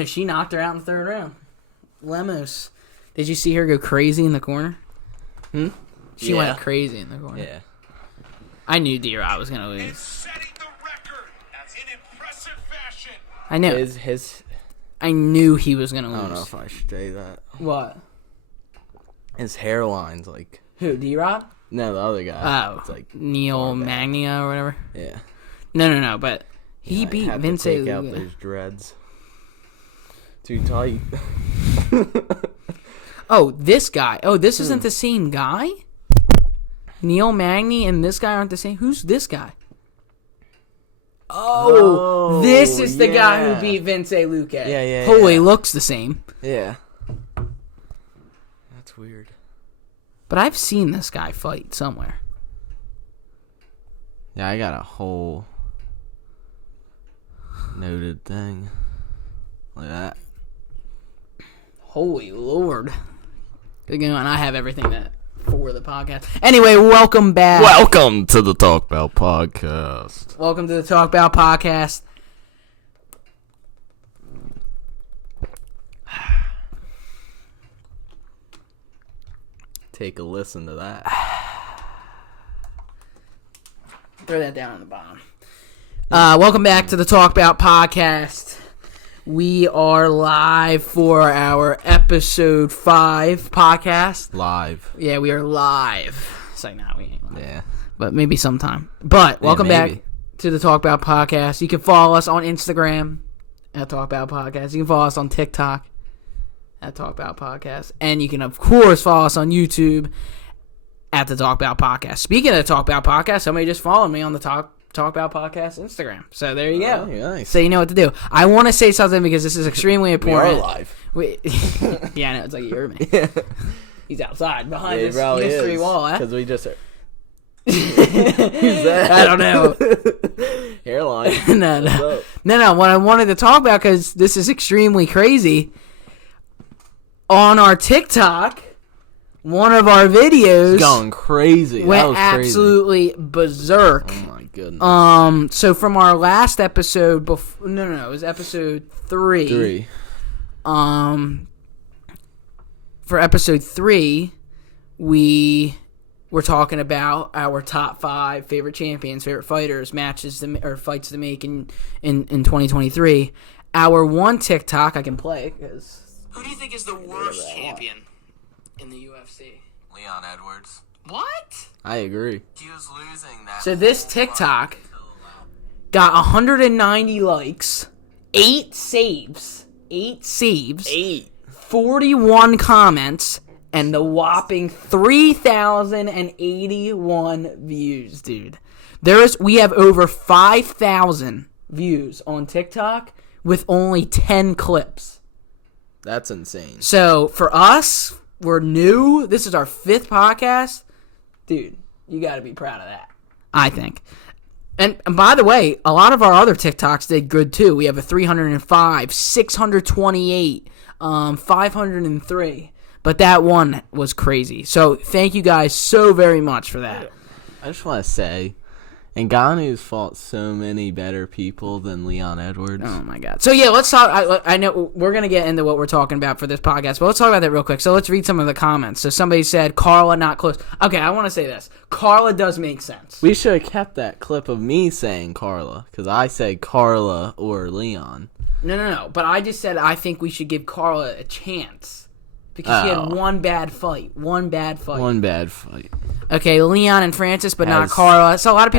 No, she knocked her out in the third round. Lemos. Did you see her go crazy in the corner? She went crazy in the corner. Yeah. I knew D-Rod was going to lose. Setting the record in impressive fashion. I knew. I knew he was going to lose. I don't know if I should say that. What? His hairline's like... Who, D-Rod? No, the other guy. Oh, it's like Neil Magnia or whatever? Yeah. No, but he beat Vince Take out those dreads. Too tight. Oh, this guy. Oh, this isn't the same guy? Neil Magny and this guy aren't the same? Who's this guy? Oh, this is the guy who beat Vince Luque. Yeah. Holy, looks the same. Yeah. That's weird. But I've seen this guy fight somewhere. Yeah, I got a whole noted thing like that. Holy Lord. Good going. I have everything that for the podcast. Anyway, welcome back. Welcome to the Talk Bout podcast. Welcome to the Talk Bout podcast. Take a listen to that. Throw that down on the bottom. Welcome back to the Talk Bout podcast. We are live for our episode 5 podcast. Live. Yeah, we are live. It's like, nah, we ain't live. Yeah. But maybe sometime. But welcome back maybe. to the Talk Bout podcast. You can follow us on Instagram at Talk Bout Podcast. You can follow us on TikTok at Talk Bout Podcast. And you can, of course, follow us on YouTube at the Talk Bout Podcast. Speaking of the Talk Bout Podcast, somebody just followed me on the Talk Bout Podcast Instagram. So there you go. Nice. So you know what to do. I want to say something because this is extremely important. We are live. Yeah, I know. It's like you heard me. Yeah. He's outside behind this mystery wall. Because we just... Who's that? I don't know. Hairline. No. What I wanted to talk about, because this is extremely crazy, on our TikTok, one of our videos It's going crazy. went absolutely berserk. Oh my goodness. So from our last episode, it was episode 3. For episode 3, we were talking about our top 5 favorite champions, favorite fighters, matches or fights to make in 2023. Our one TikTok, I can play because. Who do you think is the worst champion in the UFC? Leon Edwards. What? I agree. He was losing that. So this TikTok got 190 likes, 8 saves, 41 comments, and the whopping 3,081 views, dude. We have over 5,000 views on TikTok with only 10 clips. That's insane. So for us, we're new. This is our 5th podcast. Dude, you got to be proud of that, I think. And by the way, a lot of our other TikToks did good too. We have a 305, 628, 503. But that one was crazy. So thank you guys so very much for that. I just want to say, Ngannou's fought so many better people than Leon Edwards. Oh, my God. So, yeah, let's talk. I know we're going to get into what we're talking about for this podcast, but let's talk about that real quick. So let's read some of the comments. So somebody said, Carla not close. Okay, I want to say this. Carla does make sense. We should have kept that clip of me saying Carla, because I said Carla or Leon. No. But I just said I think we should give Carla a chance. Because she had one bad fight. One bad fight. Okay, Leon and Francis, but not Carla. So a lot of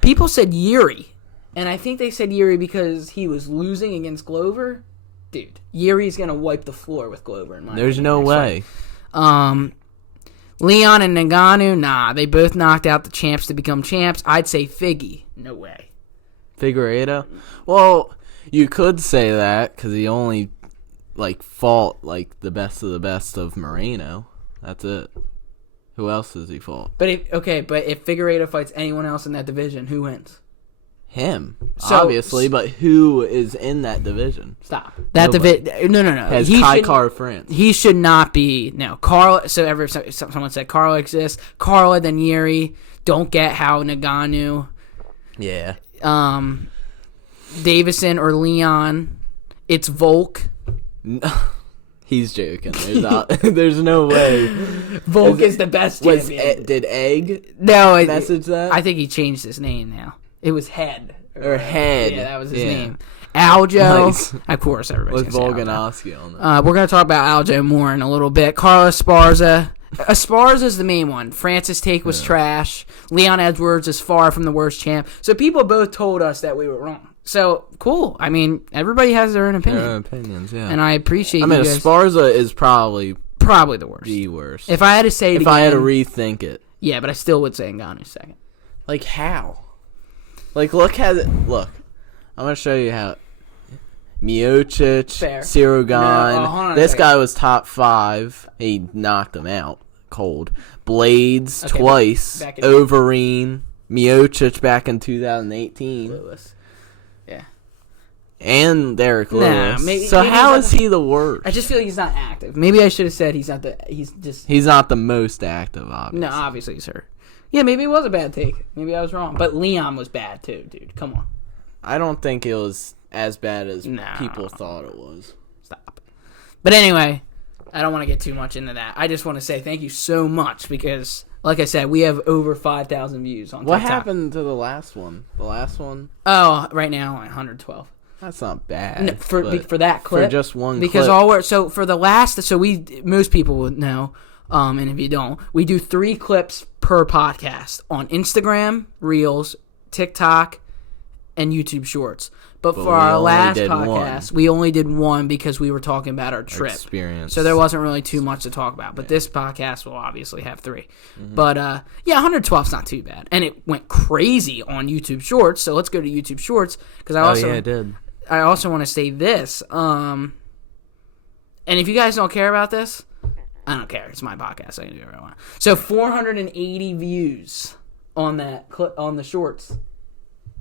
people said Yuri. And I think they said Yuri because he was losing against Glover. Dude, Yuri's going to wipe the floor with Glover in my opinion. There's no way. Leon and Ngannou, nah. They both knocked out the champs to become champs. I'd say Figgy. No way. Figueiredo? Well, you could say that because he only... fought the best of Moreno. That's it. Who else has he fought? But if Figueiredo fights anyone else in that division, who wins? Him, obviously. But who is in that division? Stop. That division. No. Has Kai Car France? He should not be. No, Carla. So someone said Carla exists. Carla, then Yuri. Don't get how Ngannou. Yeah. Davison or Leon It's Volk. He's joking. There's no way. Volk is the best champion. Did Egg No, message that? I think he changed his name now. It was Head. Or Head. Yeah, that was his name. Aljo. Nice. Of course, everybody's With going to say Aljo. Volkanovski on that. We're going to talk about Aljo more in a little bit. Carlos Esparza. Esparza's the main one. Francis Take was trash. Leon Edwards is far from the worst champ. So people both told us that we were wrong. So, cool. I mean, everybody has their own opinion. Their own opinions, yeah. And I appreciate I mean, you guys. Esparza is probably the worst. the worst. If I had to say it if again, I had to rethink it. yeah, but I still would say Ngannou's second. Like, how? Like, look. I'm going to show you how. Miocic, Fair. Cirogan. No, hold on a This second. guy was top 5. He knocked him out cold. Blades Okay, twice. back in- Overeem. Miocic back in 2018. Lewis. Yeah. And Derek Lewis. maybe so he's how not is the- he the worst? I just feel like he's not active. Maybe I should have said he's just... He's not the most active, obviously. No, obviously he's hurt. Yeah, maybe it was a bad take. Maybe I was wrong. But Leon was bad too, dude. Come on. I don't think it was as bad as No. people thought it was. Stop. But anyway, I don't want to get too much into that. I just want to say thank you so much because, like I said, we have over 5,000 views on What TikTok. happened to the last one? The last one? Oh, right now 112. That's not bad. No, for but that clip, for just one because clip. for the last, so most people would know, and if you don't, we do 3 clips per podcast on Instagram, Reels, TikTok, and YouTube Shorts. But for we our only last did podcast, we only did 1 because we were talking about our trip. Experience. So there wasn't really too much to talk about. But this podcast will obviously have 3. But, yeah, 112 is not too bad. And it went crazy on YouTube Shorts. So let's go to YouTube Shorts. Because it did. I also want to say this. And if you guys don't care about this, I don't care. It's my podcast. I can do whatever I want. So 480 views on that on the shorts.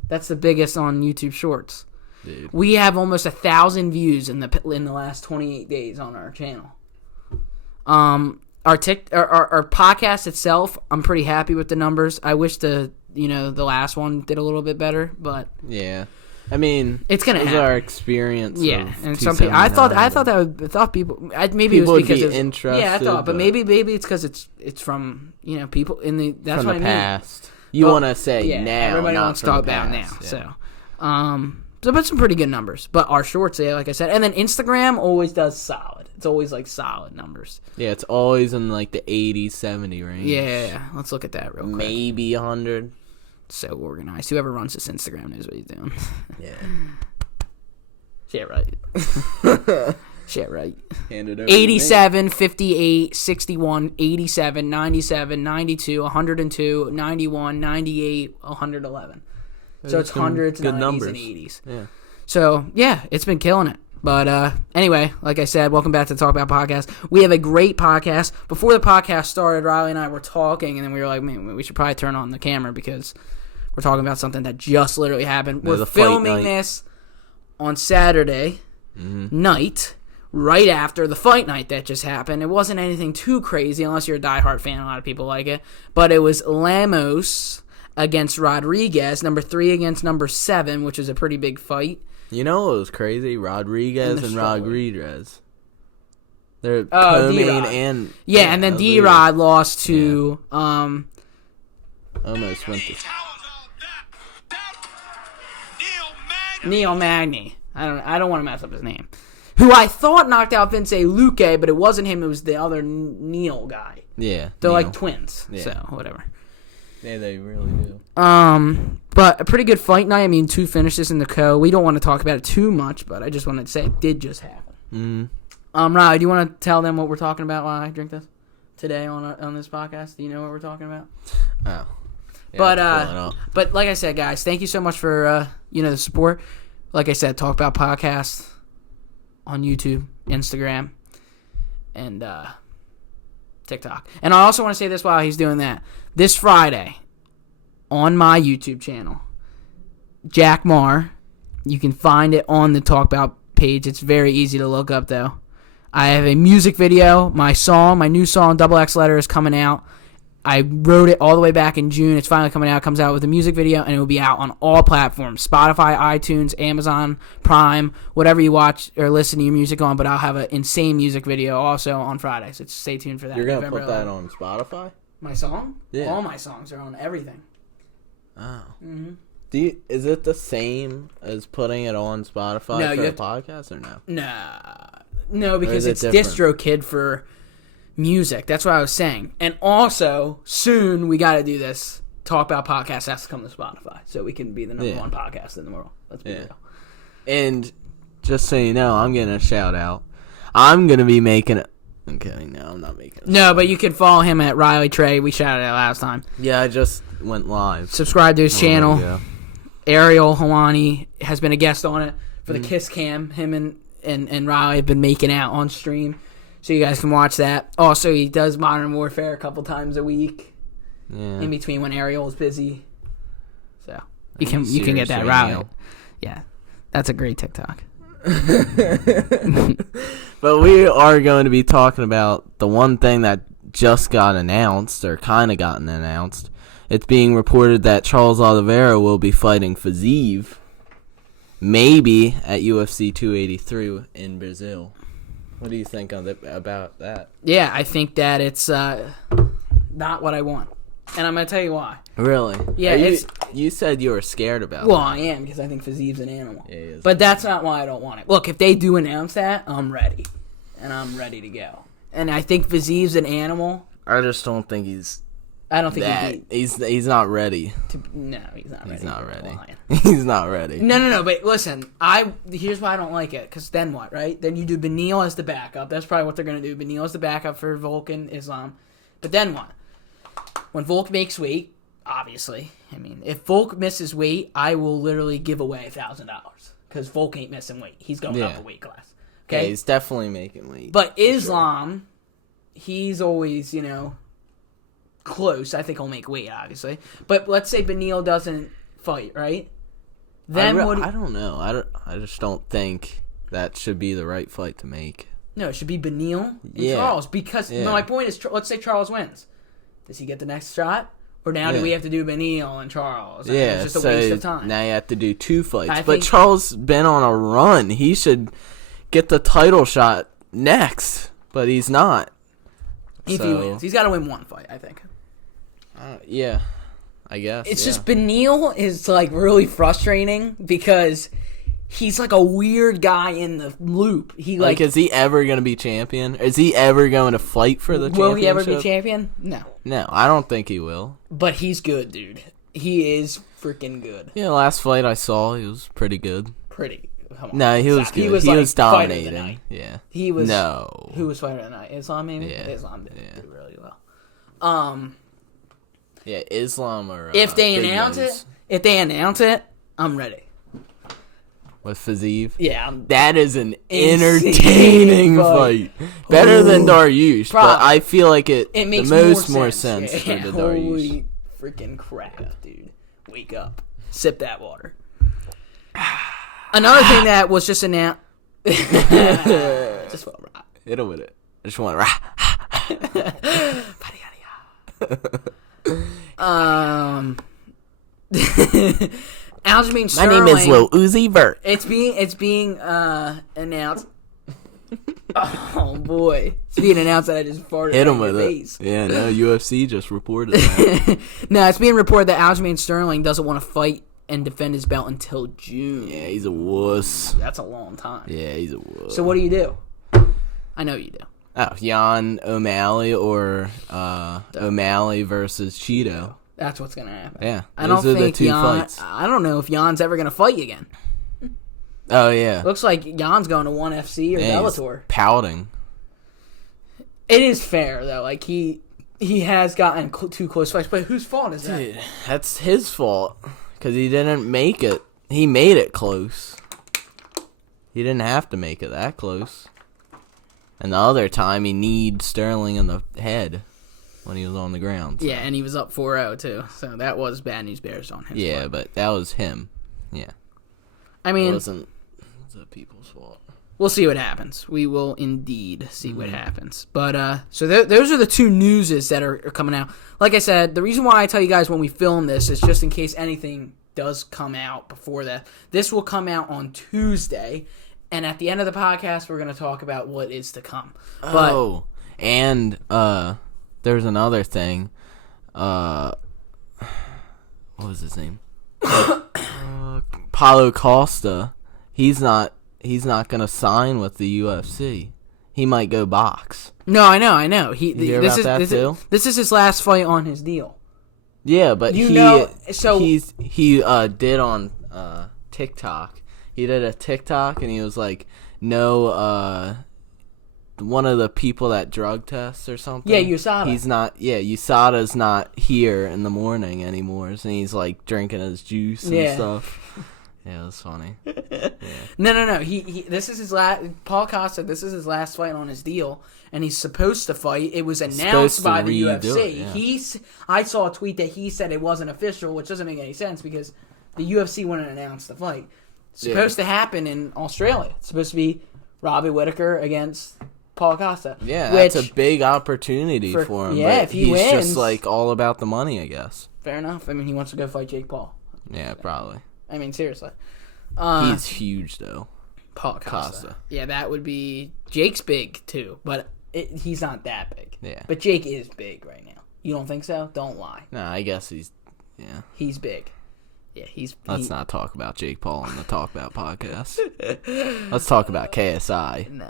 That's the biggest on YouTube Shorts. Dude. We have almost 1,000 views in the last 28 days on our channel. Our podcast itself, I'm pretty happy with the numbers. I wish the last one did a little bit better, but Yeah. I mean, it's gonna it was happen. our experience. Yeah, of and some people. I thought 279. people. Maybe People it was would because be it's interested, Yeah, I thought, but but- maybe it's because it's from people in the. That's From what the I mean. past. You Well, want to say yeah, now. everybody not wants to from talk the about now. past, So, but some pretty good numbers. But our shorts, yeah, like I said, and then Instagram always does solid. It's always like solid numbers. Yeah, it's always in like the 80, 70 range. Yeah, let's look at that real quick. Maybe 100. So organized. Whoever runs this Instagram knows what he's doing. Yeah. Shit right. Shit right. Hand it over to me. 87, 58, 61, 87, 97, 92, 102, 91, 98, 111. So it's some hundreds, good 90s, numbers. and 80s. Yeah. So, yeah, it's been killing it. But anyway, like I said, welcome back to Talk About Podcast. We have a great podcast. Before the podcast started, Riley and I were talking, and then we were like, man, we should probably turn on the camera because we're talking about something that just literally happened. There's We're a fight filming night. this on Saturday night, right after the fight night that just happened. It wasn't anything too crazy unless you're a diehard fan. A lot of people like it. But it was Lemos against Rodriguez, number 3 against number 7, which is a pretty big fight. You know what was crazy? Rodriguez and stroller. Rodriguez. They're D-Rod. co-main and... Yeah, and then those D-Rod lost to Almost went to... How about that? Neil Magny. Neil Magny. I don't want to mess up his name. Who I thought knocked out Vince Luque, but it wasn't him. It was the other Neil guy. Yeah. They're Neil. like twins. Yeah. So whatever. Yeah, they really do. But a pretty good fight night. I mean, 2 finishes in the co. We don't want to talk about it too much, but I just wanted to say it did just happen. Riley, do you want to tell them what we're talking about while I drink this today on this podcast? Do you know what we're talking about? Oh. Yeah, I'll pull it up. But like I said, guys, thank you so much for the support. Like I said, Talk About Podcast on YouTube, Instagram, and TikTok. And I also want to say this while he's doing that. This Friday, on my YouTube channel, Jack Marr, you can find it on the Talk About page. It's very easy to look up, though. I have a music video. My new song, Double X Letter, is coming out. I wrote it all the way back in June. It's finally coming out. It comes out with a music video, and it will be out on all platforms: Spotify, iTunes, Amazon, Prime, whatever you watch or listen to your music on. But I'll have an insane music video also on Friday, so stay tuned for that. You're gonna November put that 11th. on Spotify? My song? Yeah. All my songs are on everything. Oh. Mm-hmm. Is it the same as putting it on Spotify No, for you a have to- podcast or no? No, because it it's different? DistroKid for music. That's what I was saying. And also, soon we got to do this. Talk About Podcast has to come to Spotify so we can be the number one podcast in the world. Let's be real. And just so you know, I'm getting a shout out. I'm gonna be making it. Okay, no, I'm not making it. No, but you can follow him at Riley Trey. We shouted out last time. Yeah, I just went live. Subscribe to his channel. Yeah. Ariel Hawani has been a guest on it for the Kiss Cam. Him and Riley have been making out on stream, so you guys can watch that. Also, he does Modern Warfare a couple times a week in between when Ariel is busy. So you can get that Riley. Yeah, that's a great TikTok. But we are going to be talking about the one thing that just got announced, or kind of gotten announced. It's being reported that Charles Oliveira will be fighting Fiziev, maybe at UFC 283 in Brazil. What do you think about that? Yeah, I think that it's not what I want, and I'm gonna tell you why. Really? Yeah, you said you were scared about Well, that. I am, because I think Fiziev's an animal. Yeah, he is. But that's not why I don't want it. Look, if they do announce that, I'm ready. And I'm ready to go. And I think Fiziev's an animal. I just don't think he's I don't think that. he'd be... He's not ready. No, he's not ready. He's not You're ready. lying. He's not ready. No, but listen, here's why I don't like it, because then what, right? Then you do Beneil as the backup. That's probably what they're going to do. Beneil as the backup for Volk and Islam. But then what? When Volk makes weight, obviously, I mean, if Volk misses weight, I will literally give away $1,000, because Volk ain't missing weight. He's going up a weight class. Okay? Yeah, he's definitely making weight. But Islam, he's always, close. I think he'll make weight, obviously. But let's say Beneil doesn't fight, right? Then I don't know. I just don't think that should be the right fight to make. No, it should be Beneil and Yeah. Charles. Because my point is, let's say Charles wins. Does he get the next shot? Or now do we have to do Beneil and Charles? I mean, Yeah, it's just a waste of time. now you have to do 2 fights. I But think- Charles been on a run. He should get the title shot next, but he's not. If he wins. He's got to win one fight, I think. Yeah, I guess. It's just Beneil is, really frustrating because he's, a weird guy in the loop. He, is he ever going to be champion? Is he ever going to fight for the championship? Will he ever be champion? No. No, I don't think he will. But he's good, dude. He is freaking good. Yeah, last fight I saw, he was pretty good. Come on. No, he was Stop. good. He was, He was fighter of the dominating. night. Yeah. He was. No. Who was fighter of the night? Islam, maybe? Yeah. Islam did Yeah. do really well. Yeah, Islam or If they Big announce it, I'm ready. with Fiziev. Yeah, That is an Insane entertaining fight. fight. Better than Dariush, but Probably. I feel like it the makes most more sense for Yeah, the Dariush. holy freaking crap, dude! Wake up, sip that water. Another thing that was just announced. Just want to rock. Hit him with it. I just want to. Aljamain My Sterling. name is Lil Uzi Vert. It's being announced. Oh boy, it's being announced that I just farted. Hit him on with your it. face. Yeah, no, UFC just reported that. No, it's being reported that Aljamain Sterling doesn't want to fight and defend his belt until June. Yeah, he's a wuss. That's a long time. Yeah, he's a wuss. So what do you do? I know you do. Oh, Jan O'Malley or O'Malley versus Cheeto. That's what's gonna happen. Yeah, I don't those are think the 2 Jan. fights. I don't know if Jan's ever gonna fight again. Oh, yeah. Looks like Jan's going to ONE FC or Yeah, he's Bellator. pouting. It is fair though. He has gotten 2 close fights, but whose fault is that? Dude, that's his fault. Because he didn't make it. He made it close. He didn't have to make it that close. And the other time, he kneed Sterling in the head when he was on the ground. So. Yeah, and he was up 4-0 too. So that was bad news bears on his part. But that was him. Yeah. I It mean, wasn't the people's fault. we'll see what happens. We will indeed see what happens. But so those are the two newses that are coming out. Like I said, the reason why I tell you guys when we film this is just in case anything does come out before that. This will come out on Tuesday, and at the end of the podcast, we're going to talk about what is to come. And there's another thing. What was his name? Paulo Costa. He's not going to sign with the UFC. He might go box. No, I know. You hear about that too? This is his last fight on his deal. Yeah, but he did on TikTok. He did a TikTok and he was like, no, one of the people that drug tests or something. Yeah, USADA. He's not. Yeah, USADA's not here in the morning anymore, and he's like drinking his juice and stuff. Yeah, it was funny. Yeah. No. He this is his last. Paul Costa. This is his last fight on his deal, and he's supposed to fight. It was announced by the UFC. Yeah. I saw a tweet that he said it wasn't official, which doesn't make any sense because the UFC wouldn't announce the fight. It's supposed to happen in Australia. It's supposed to be Robbie Whittaker against Paul Costa. Yeah, that's a big opportunity for him. Yeah, but if he wins, he's just like all about the money, I guess. Fair enough. I mean, he wants to go fight Jake Paul. Yeah, probably. I mean, seriously. He's huge, though. Paul Costa. Yeah, that would be... Jake's big, too, but he's not that big. Yeah. But Jake is big right now. You don't think so? Don't lie. No, I guess he's... Yeah. He's big. Yeah, Let's not talk about Jake Paul on the Talk About podcast. Let's talk about KSI. Nah.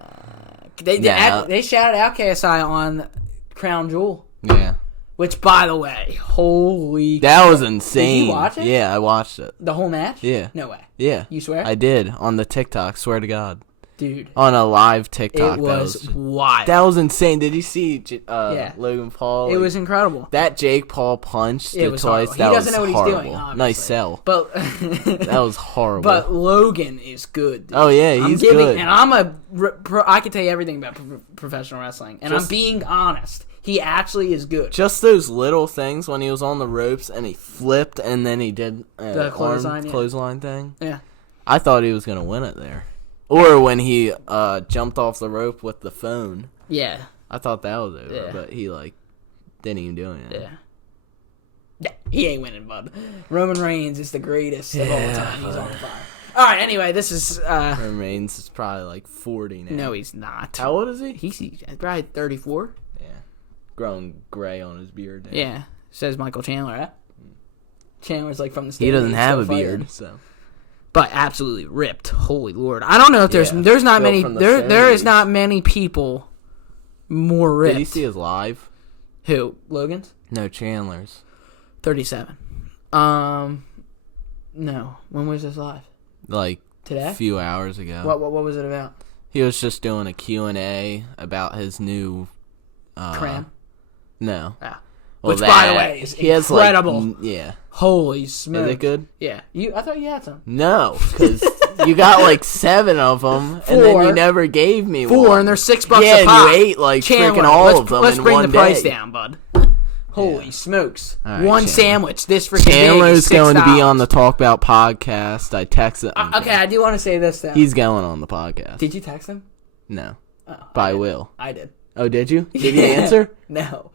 They shouted out KSI on Crown Jewel. Yeah. Which, by the way, holy... That was insane. Did you watch it? Yeah, I watched it. The whole match? Yeah. No way. Yeah. You swear? I did, on the TikTok, swear to God. Dude. On a live TikTok. It was wild. That was insane. Did you see Logan Paul? It was incredible. That Jake Paul punch it was twice, horrible. that he doesn't know what horrible. he's doing, obviously. Nice sell. But that was horrible. But Logan is good. Dude. Oh, yeah, he's good. And I can tell you everything about professional wrestling. And I'm being honest. He actually is good. Just those little things when he was on the ropes and he flipped and then he did the clothesline thing. Yeah. I thought he was going to win it there. Or when he jumped off the rope with the phone. Yeah. I thought that was over, but he didn't even do it. Yeah, he ain't winning, bud. Roman Reigns is the greatest of all time. He's on fire. All right, anyway, this is... Roman Reigns is probably 40 now. No, he's not. How old is he? He's probably 34. Yeah. Growing gray on his beard now. Yeah. Says Michael Chandler, right? Chandler's from the state. He doesn't have a beard, so... But absolutely ripped. Holy Lord. I don't know if there's not many... There is not many people more ripped. Did you see his live? Who? Logan's? No, Chandler's. 37. No. When was this live? Today? A few hours ago. What was it about? He was just doing a Q&A about his new... Cram? No. Ah. Well, which, by the way, is incredible. Yeah. Holy smokes. Is it good? Yeah. I thought you had some. No, because you got 7 of them, and then you never gave me 4, one. And they're $6 a pop. Yeah, and you ate freaking all of them in one day. Let's bring the price down, bud. Holy smokes. Right, one sandwich. This freaking Chandler's big is $6. Going to be on the Talk About podcast. I texted him. Okay, I do want to say this, though. He's going on the podcast. Did you text him? No. Oh, but I will. I did. Oh, did you? Did he answer? No.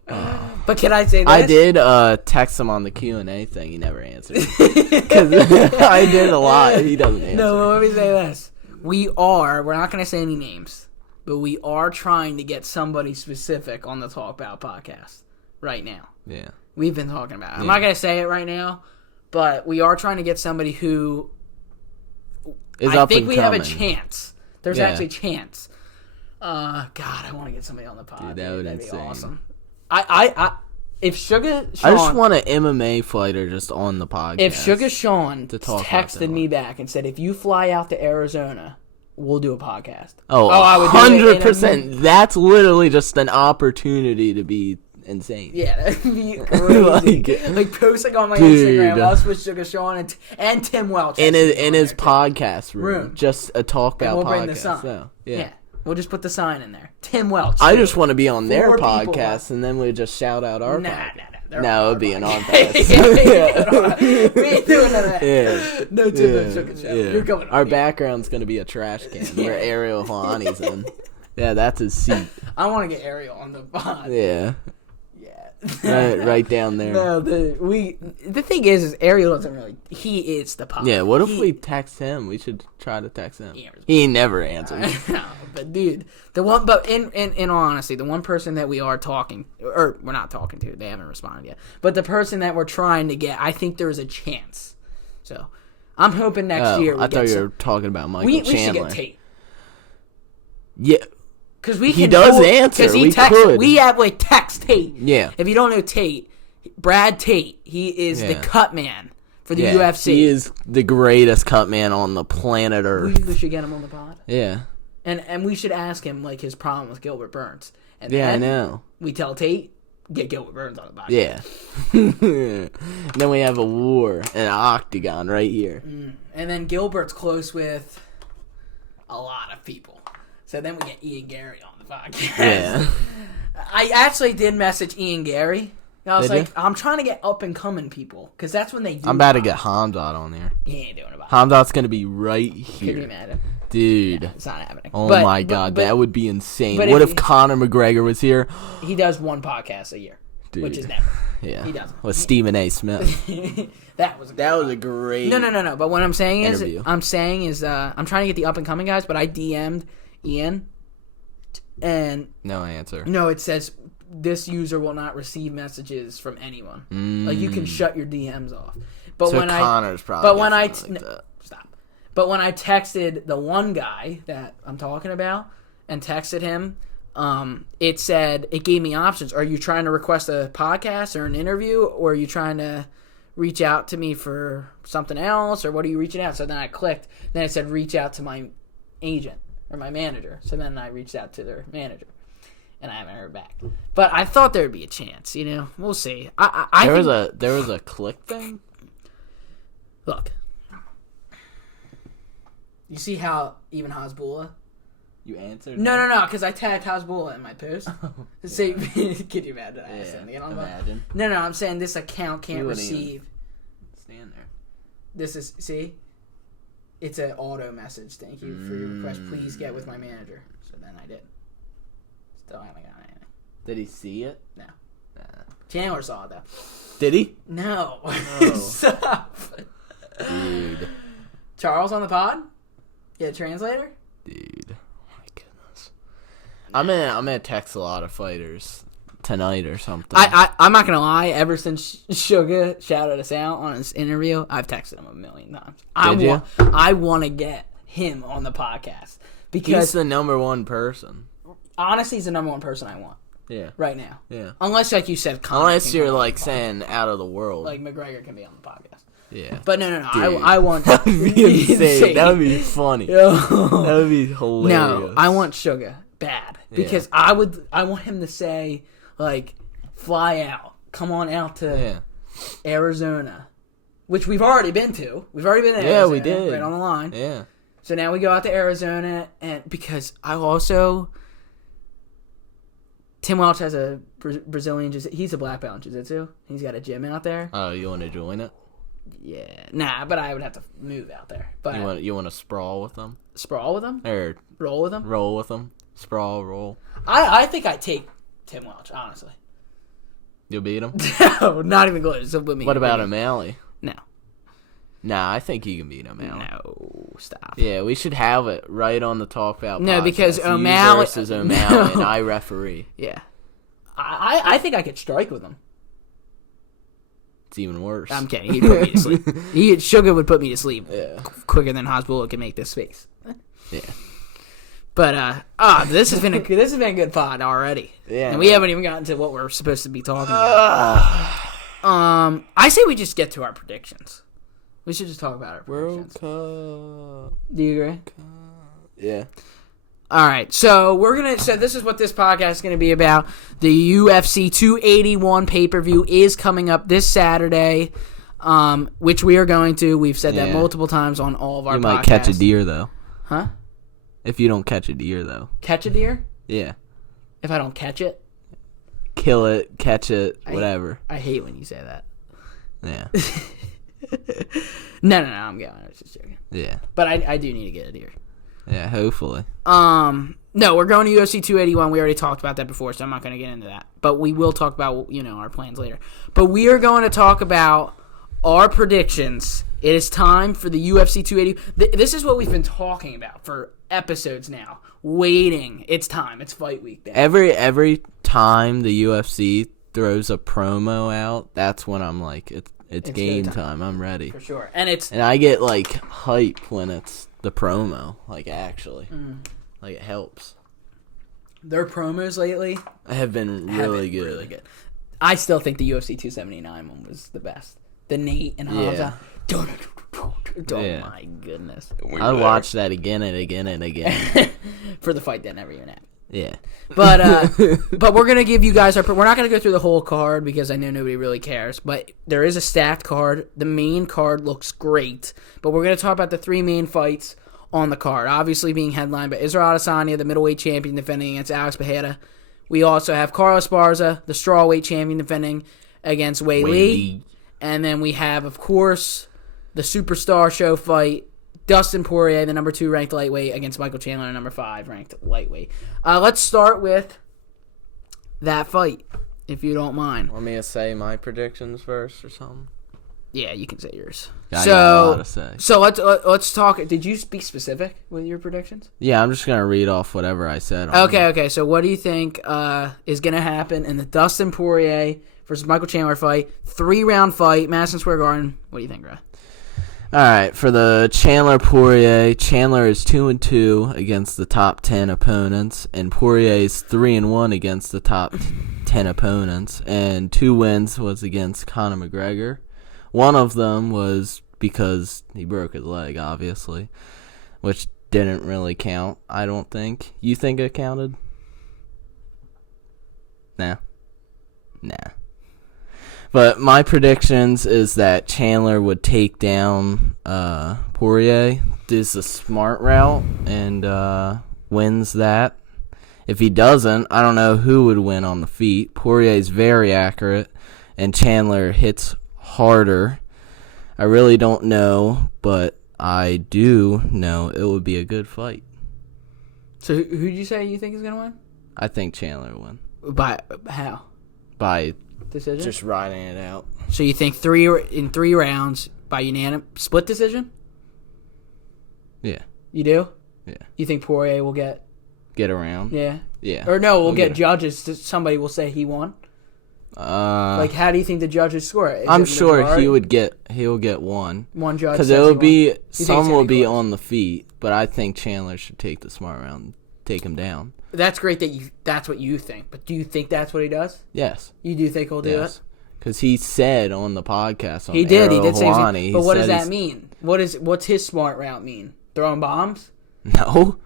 But can I say this? I did text him on the Q&A thing. He never answered. Because I did a lot. He doesn't answer. No, let me say this. We're not going to say any names, but we are trying to get somebody specific on the Talk About podcast right now. Yeah. We've been talking about it. I'm not going to say it right now, but we are trying to get somebody who is I up think and we coming. have a chance. There's actually a chance. God, I want to get somebody on the pod. Dude, that'd be insane. awesome. If Sugar Sean, I just want an MMA fighter just on the podcast. If Sugar Sean texted me back and said, if you fly out to Arizona, we'll do a podcast. I would 100%. That's literally just an opportunity to be insane. Yeah, that'd be crazy. Posting on my Instagram, us with Sugar Sean and Tim Welch. In his podcast room. Just a Talk About we'll podcast. Bring the sign. So, yeah. We'll just put the sign in there. Tim Welch. I just want to be on their 4 people podcast, and then we just shout out our podcast. Nah. They're No, on it'd be our an podcast. on-pass. We ain't doing none of that. Yeah. No Tim Sugar Show. You're coming Our on here. background's gonna be a trash can where Ariel Helwani's in. Yeah, that's his seat. I want to get Ariel on the pod. Yeah. Yeah. Right down there. No, the thing is Ariel doesn't really. He is the pod. Yeah, what if we text him? We should try to text him. He He never answers. No, but dude, but in all honesty, the one person that we are talking, or we're not talking to, they haven't responded yet. But the person that we're trying to get, I think there is a chance. So I'm hoping next year. I thought you were talking about Michael we Chandler. should get Tate. Yeah. Because we He can does answer. Because We texts. could. We have like text Tate. Yeah. If you don't know Tate, Brad Tate, he is the Yeah. cut man for the Yeah, UFC. He is the greatest cut man on the planet Earth. We should get him on the pod. Yeah. And we should ask him like his problem with Gilbert Burns. And Yeah, I then know. we tell Tate, get Gilbert Burns on the podcast. Yeah. Then we have a war, an octagon right here. And then Gilbert's close with a lot of people. So then we get Ian Gary on the podcast. Yeah. I actually did message Ian Gary. I was Did like, you? I'm trying to get up and coming people. Because that's when they do. I'm about to podcasts. get Hamzat on there. He ain't doing about it. Hamzat's going to be right Can you here. imagine? Dude. It's not happening. Oh But- my God, but that would be insane. but What if if Conor McGregor was here? He does one podcast a year. Dude. Which is never. Yeah. He doesn't. With Stephen A. Smith. That was a great. No. But what I'm saying interview. I'm trying to get the up and coming guys, but I DM'd Ian, and No answer. no, it says this user will not receive messages from anyone. Like you can shut your DMs off. But So when Conor's probably. but when I like that. stop. But when I texted the one guy that I'm talking about and texted him, it said it gave me options. Are you trying to request a podcast or an interview, or are you trying to reach out to me for something else, or what are you reaching out? So then I clicked. Then it said reach out to my agent or my manager. So then I reached out to their manager, and I haven't heard back. But I thought there would be a chance. You know, we'll see. I think, There was a click thing. look. You see how even Hasbulla? You answered. No, because I tagged Hasbulla in my post. See, can you imagine? I asked him to get on the phone? Imagine. No, I'm saying this account can't You wouldn't receive. Stand there. This is it's an auto message. Thank you for your request. Please get with my manager. So then I did. Still haven't got anything. Did he see it? No. Chandler saw it though. Did he? No. Oh. Stop. Dude. Charles on the pod? Yeah, translator? Dude. Oh my goodness. I'm gonna text a lot of fighters tonight or something. I'm not gonna lie. Ever since Sugar shouted us out on his interview, I've texted him a million times. I want to get him on the podcast He's because the number one person. honestly, he's the number one person I want Yeah. right now. Yeah. Unless, like you said, Conor Unless can you're come on like the podcast. saying out of the world. like McGregor can be on the podcast. Yeah. But no. Dude. I want That'd be insane. That would be funny. That No, would be hilarious. I want Sugar bad because I want him to say like, fly out, come on out to Yeah. Arizona, which we've already been to. We've already been to Yeah, Arizona, we did. right on the line. Yeah. So now we go out to Arizona, and because I also Tim Welch has a Brazilian he's a black belt in jiu-jitsu. He's got a gym out there. Oh, you want to join it? Yeah, nah, but I would have to move out there. But You want to sprawl with them sprawl with him, or roll with him. roll with them? Sprawl, roll. I think I take Tim Welch, honestly. You'll beat him. No, not even close. So with me. What about O'Malley? No, Nah, I think he can beat O'Malley. no, stop. Yeah, we should have it right on the Talk About. No, podcast. because You O'Malley- versus O'Malley, and No. I referee. Yeah, I think I could strike with him. It's even worse. I'm kidding. He'd put me to sleep. Sugar would put me to sleep Yeah. quicker than Hasbulla can make this space. Yeah. But this has been a good pod already. Yeah. And we haven't even gotten to what we're supposed to be talking about. I say we just get to our predictions. We should just talk about our World predictions. Cup. Do you agree? Yeah. All right, so this is what this podcast is going to be about. The UFC 281 pay-per-view is coming up this Saturday, which we are going to. We've said that Yeah. multiple times on all of our podcasts. You might catch a deer though. Huh? If you don't catch a deer though. Catch a deer? Yeah. If I don't catch it? kill it, catch it, whatever. I hate when you say that. Yeah. No, I'm going. I was just joking. Yeah. But I do need to get it here. Yeah, hopefully. No, we're going to UFC 281. We already talked about that before, so I'm not going to get into that. But we will talk about, our plans later. But we are going to talk about our predictions. It is time for the UFC 280. This is what we've been talking about for episodes now. Waiting. It's time. It's fight week. Then. Every time the UFC throws a promo out, that's when I'm like, it's game time. I'm ready. For sure. And I get like hype when it's the promo, like actually. Like it helps. Their promos lately have been really good. Really good. I still think the UFC 279 one was the best. The Nate and Hamza. Yeah. Oh my goodness. I'd watch that again and again and again. For the fight that never even happened. Yeah. But we're going to give you guys we're not going to go through the whole card because I know nobody really cares, but there is a stacked card. The main card looks great, but we're going to talk about the three main fights on the card, obviously being headlined by Israel Adesanya, the middleweight champion, defending against Alex Pereira. We also have Carlos Esparza, the strawweight champion, defending against Wei Lee. And then we have, of course, the Superstar Show fight, Dustin Poirier, the number 2 ranked lightweight, against Michael Chandler, the number 5 ranked lightweight. Let's start with that fight, if you don't mind. Want me to say my predictions first or something? Yeah, you can say yours. I got a lot to say. So let's talk. Did you be specific with your predictions? Yeah, I'm just gonna read off whatever I said. Okay. So what do you think is gonna happen in the Dustin Poirier versus Michael Chandler fight? 3-round fight, Madison Square Garden. What do you think, bro? All right, for the Chandler Poirier, Chandler is 2-2 against the top 10 opponents, and Poirier is 3-1 against the top 10 opponents, and 2 wins was against Conor McGregor. One of them was because he broke his leg, obviously, which didn't really count, I don't think. You think it counted? Nah. But my predictions is that Chandler would take down Poirier. This is a smart route and wins that. If he doesn't, I don't know who would win on the feet. Poirier is very accurate, and Chandler hits harder. I really don't know, but I do know it would be a good fight. So who did you say you think is going to win? I think Chandler will win. By how? By decision? Just riding it out. So you think 3 rounds by unanimous split decision? Yeah. You do? Yeah. You think Poirier will get around? Yeah. Yeah. Or no, we'll get judges. Somebody will say he won. Like, how do you think the judges score it? I'm sure he'll get one. One judge. Because it will be some will be on the feet, but I think Chandler should take the smart round, take him down. That's great that's what you think, but do you think that's what he does? Yes. You do think he'll do it? Because he said on the podcast he did say. But what does that mean? What's his smart route mean? Throwing bombs? No.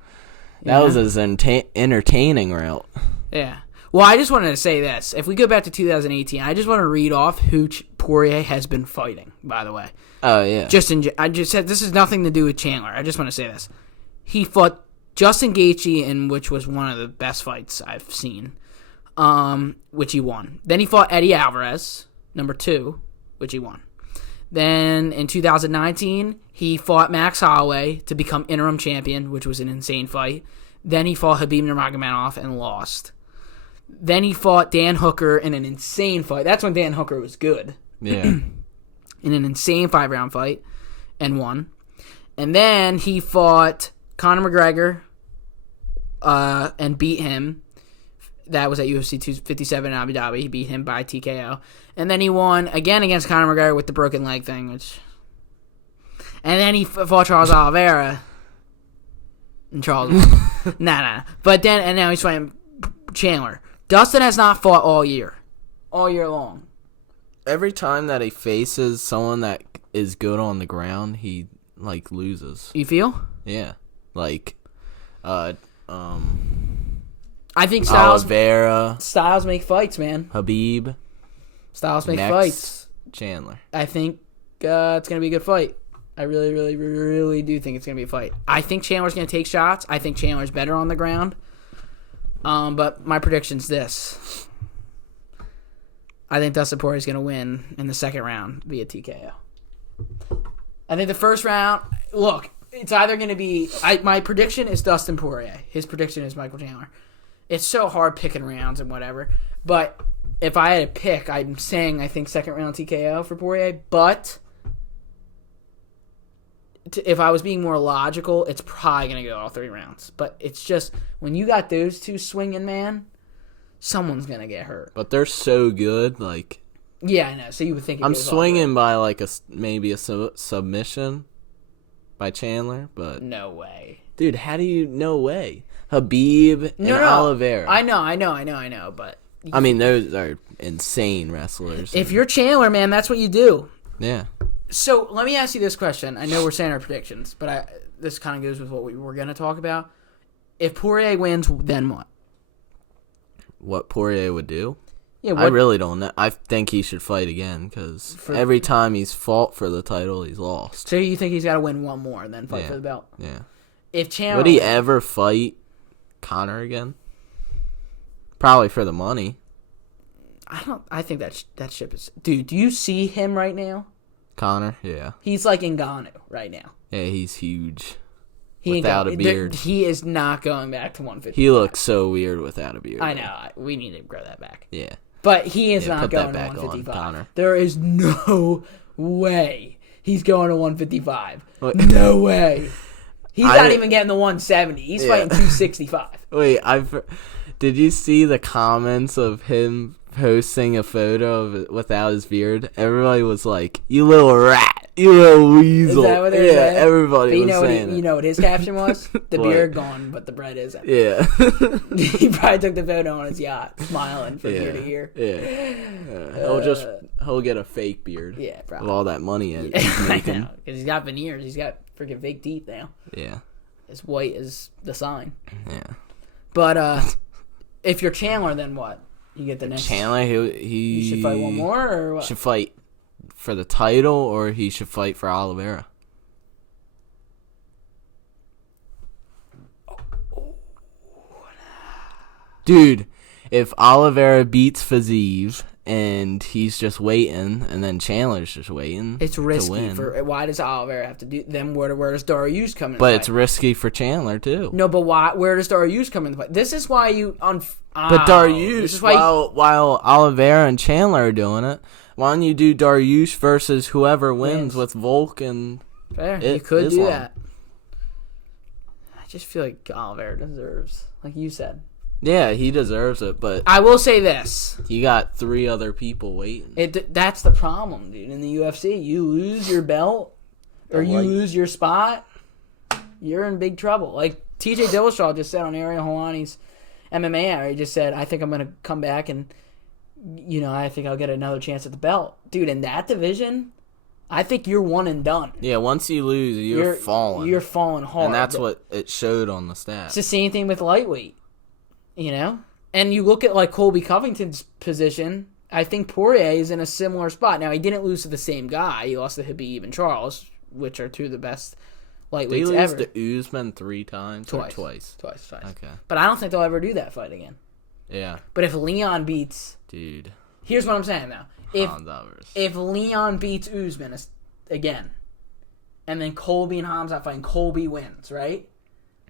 That was his entertaining route. Yeah. Well, I just wanted to say this. If we go back to 2018, I just want to read off who Poirier has been fighting, by the way. Oh, yeah. I just said this has nothing to do with Chandler. I just want to say this. He fought Justin Gaethje, which was one of the best fights I've seen, which he won. Then he fought Eddie Alvarez, number 2, which he won. Then in 2019, he fought Max Holloway to become interim champion, which was an insane fight. Then he fought Khabib Nurmagomedov and lost. Then he fought Dan Hooker in an insane fight. That's when Dan Hooker was good. Yeah. In an insane 5-round fight and won. And then he fought Conor McGregor and beat him. That was at UFC 257 in Abu Dhabi. He beat him by TKO. And then he won again against Conor McGregor with the broken leg thing. And then he fought Charles Oliveira. And Charles... Nah. But then... And now he's fighting Chandler. Dustin has not fought all year long. Every time that he faces someone that is good on the ground, he loses. You feel? Yeah. I think Styles make fights, man. Habib. Styles make fights. Chandler. I think it's gonna be a good fight. I really, really, really do think it's gonna be a fight. I think Chandler's gonna take shots. I think Chandler's better on the ground. But my prediction's this. I think Dustin Poirier is going to win in the second round via TKO. I think the first round, look, it's either going to be, my prediction is Dustin Poirier. His prediction is Michael Chandler. It's so hard picking rounds and whatever. But if I had to pick, I'm saying I think second round TKO for Poirier. But if I was being more logical, it's probably going to go all 3 rounds. But it's just, when you got those two swinging, man, someone's going to get hurt. But they're so good, like... Yeah, I know. So you would think it I'm goes all swinging by, like, maybe a submission by Chandler, but... No way. Dude, how do you... No way. Habib and Oliveira. I know, but... I mean, those are insane wrestlers. If you're Chandler, man, that's what you do. Yeah. So, let me ask you this question. I know we're saying our predictions, but this kind of goes with what we were going to talk about. If Poirier wins, then what? What Poirier would do? Yeah, I really don't know. I think he should fight again, because every time he's fought for the title, he's lost. So you think he's got to win one more and then fight for the belt? Yeah. If Chandler... Would he ever fight Conor again? Probably for the money. I think that ship is... Dude, do you see him right now? Conor? Yeah. He's like Ngannou right now. Yeah, he's huge. Without a beard. He is not going back to 150. He looks so weird without a beard. I know. We need to grow that back. Yeah. But he is not going to 155. There is no way he's going to 155. What? No way. He's not even getting the 170. He's fighting 265. Wait, did you see the comments of him posting a photo of it without his beard? Everybody was like, "You little rat, you little weasel." Is that what they're saying? Everybody was saying you know what his caption was? The beard gone, but the bread isn't. Yeah. He probably took the photo on his yacht, smiling from ear to ear. Yeah. He'll get a fake beard. Yeah, probably. With all that money he's making. I know, because he's got veneers. He's got freaking fake teeth now. Yeah. As white as the sign. Yeah. But if you're Chandler, then what? You get the next... Chandler, he should fight one more, or what? Should fight for the title, or he should fight for Oliveira. Dude, if Oliveira beats Fiziev and he's just waiting, and then Chandler's just waiting, it's risky. Why does Oliveira have to do? Then where does Dariush come in? But it's risky for Chandler too. No, but why? Where does Dariush come in? This is why you But Dariush, while Oliveira and Chandler are doing it, why don't you do Dariush versus whoever wins with Volk and Fair. You could do that. I just feel like Oliveira deserves, like you said. Yeah, he deserves it, but I will say this: you got 3 other people waiting. That's the problem, dude. In the UFC, you lose your belt or you lose your spot, you're in big trouble. Like TJ Dillashaw just said on Ariel Helwani's MMA hour, he just said, "I think I'm going to come back and, I think I'll get another chance at the belt, dude." In that division, I think you're one and done. Yeah, once you lose, you're falling. You're falling hard, and that's what it showed on the stats. It's the same thing with lightweight. And you look at like Colby Covington's position, I think Poirier is in a similar spot. Now, he didn't lose to the same guy. He lost to Habib and Charles, which are 2 of the best lightweights ever. Did he lose to Usman 3 times? Twice. Okay. But I don't think they'll ever do that fight again. Yeah. But if Leon beats... Dude. Here's what I'm saying, though. If Leon beats Usman again, and then Colby and Hamzat fight, and Colby wins, right?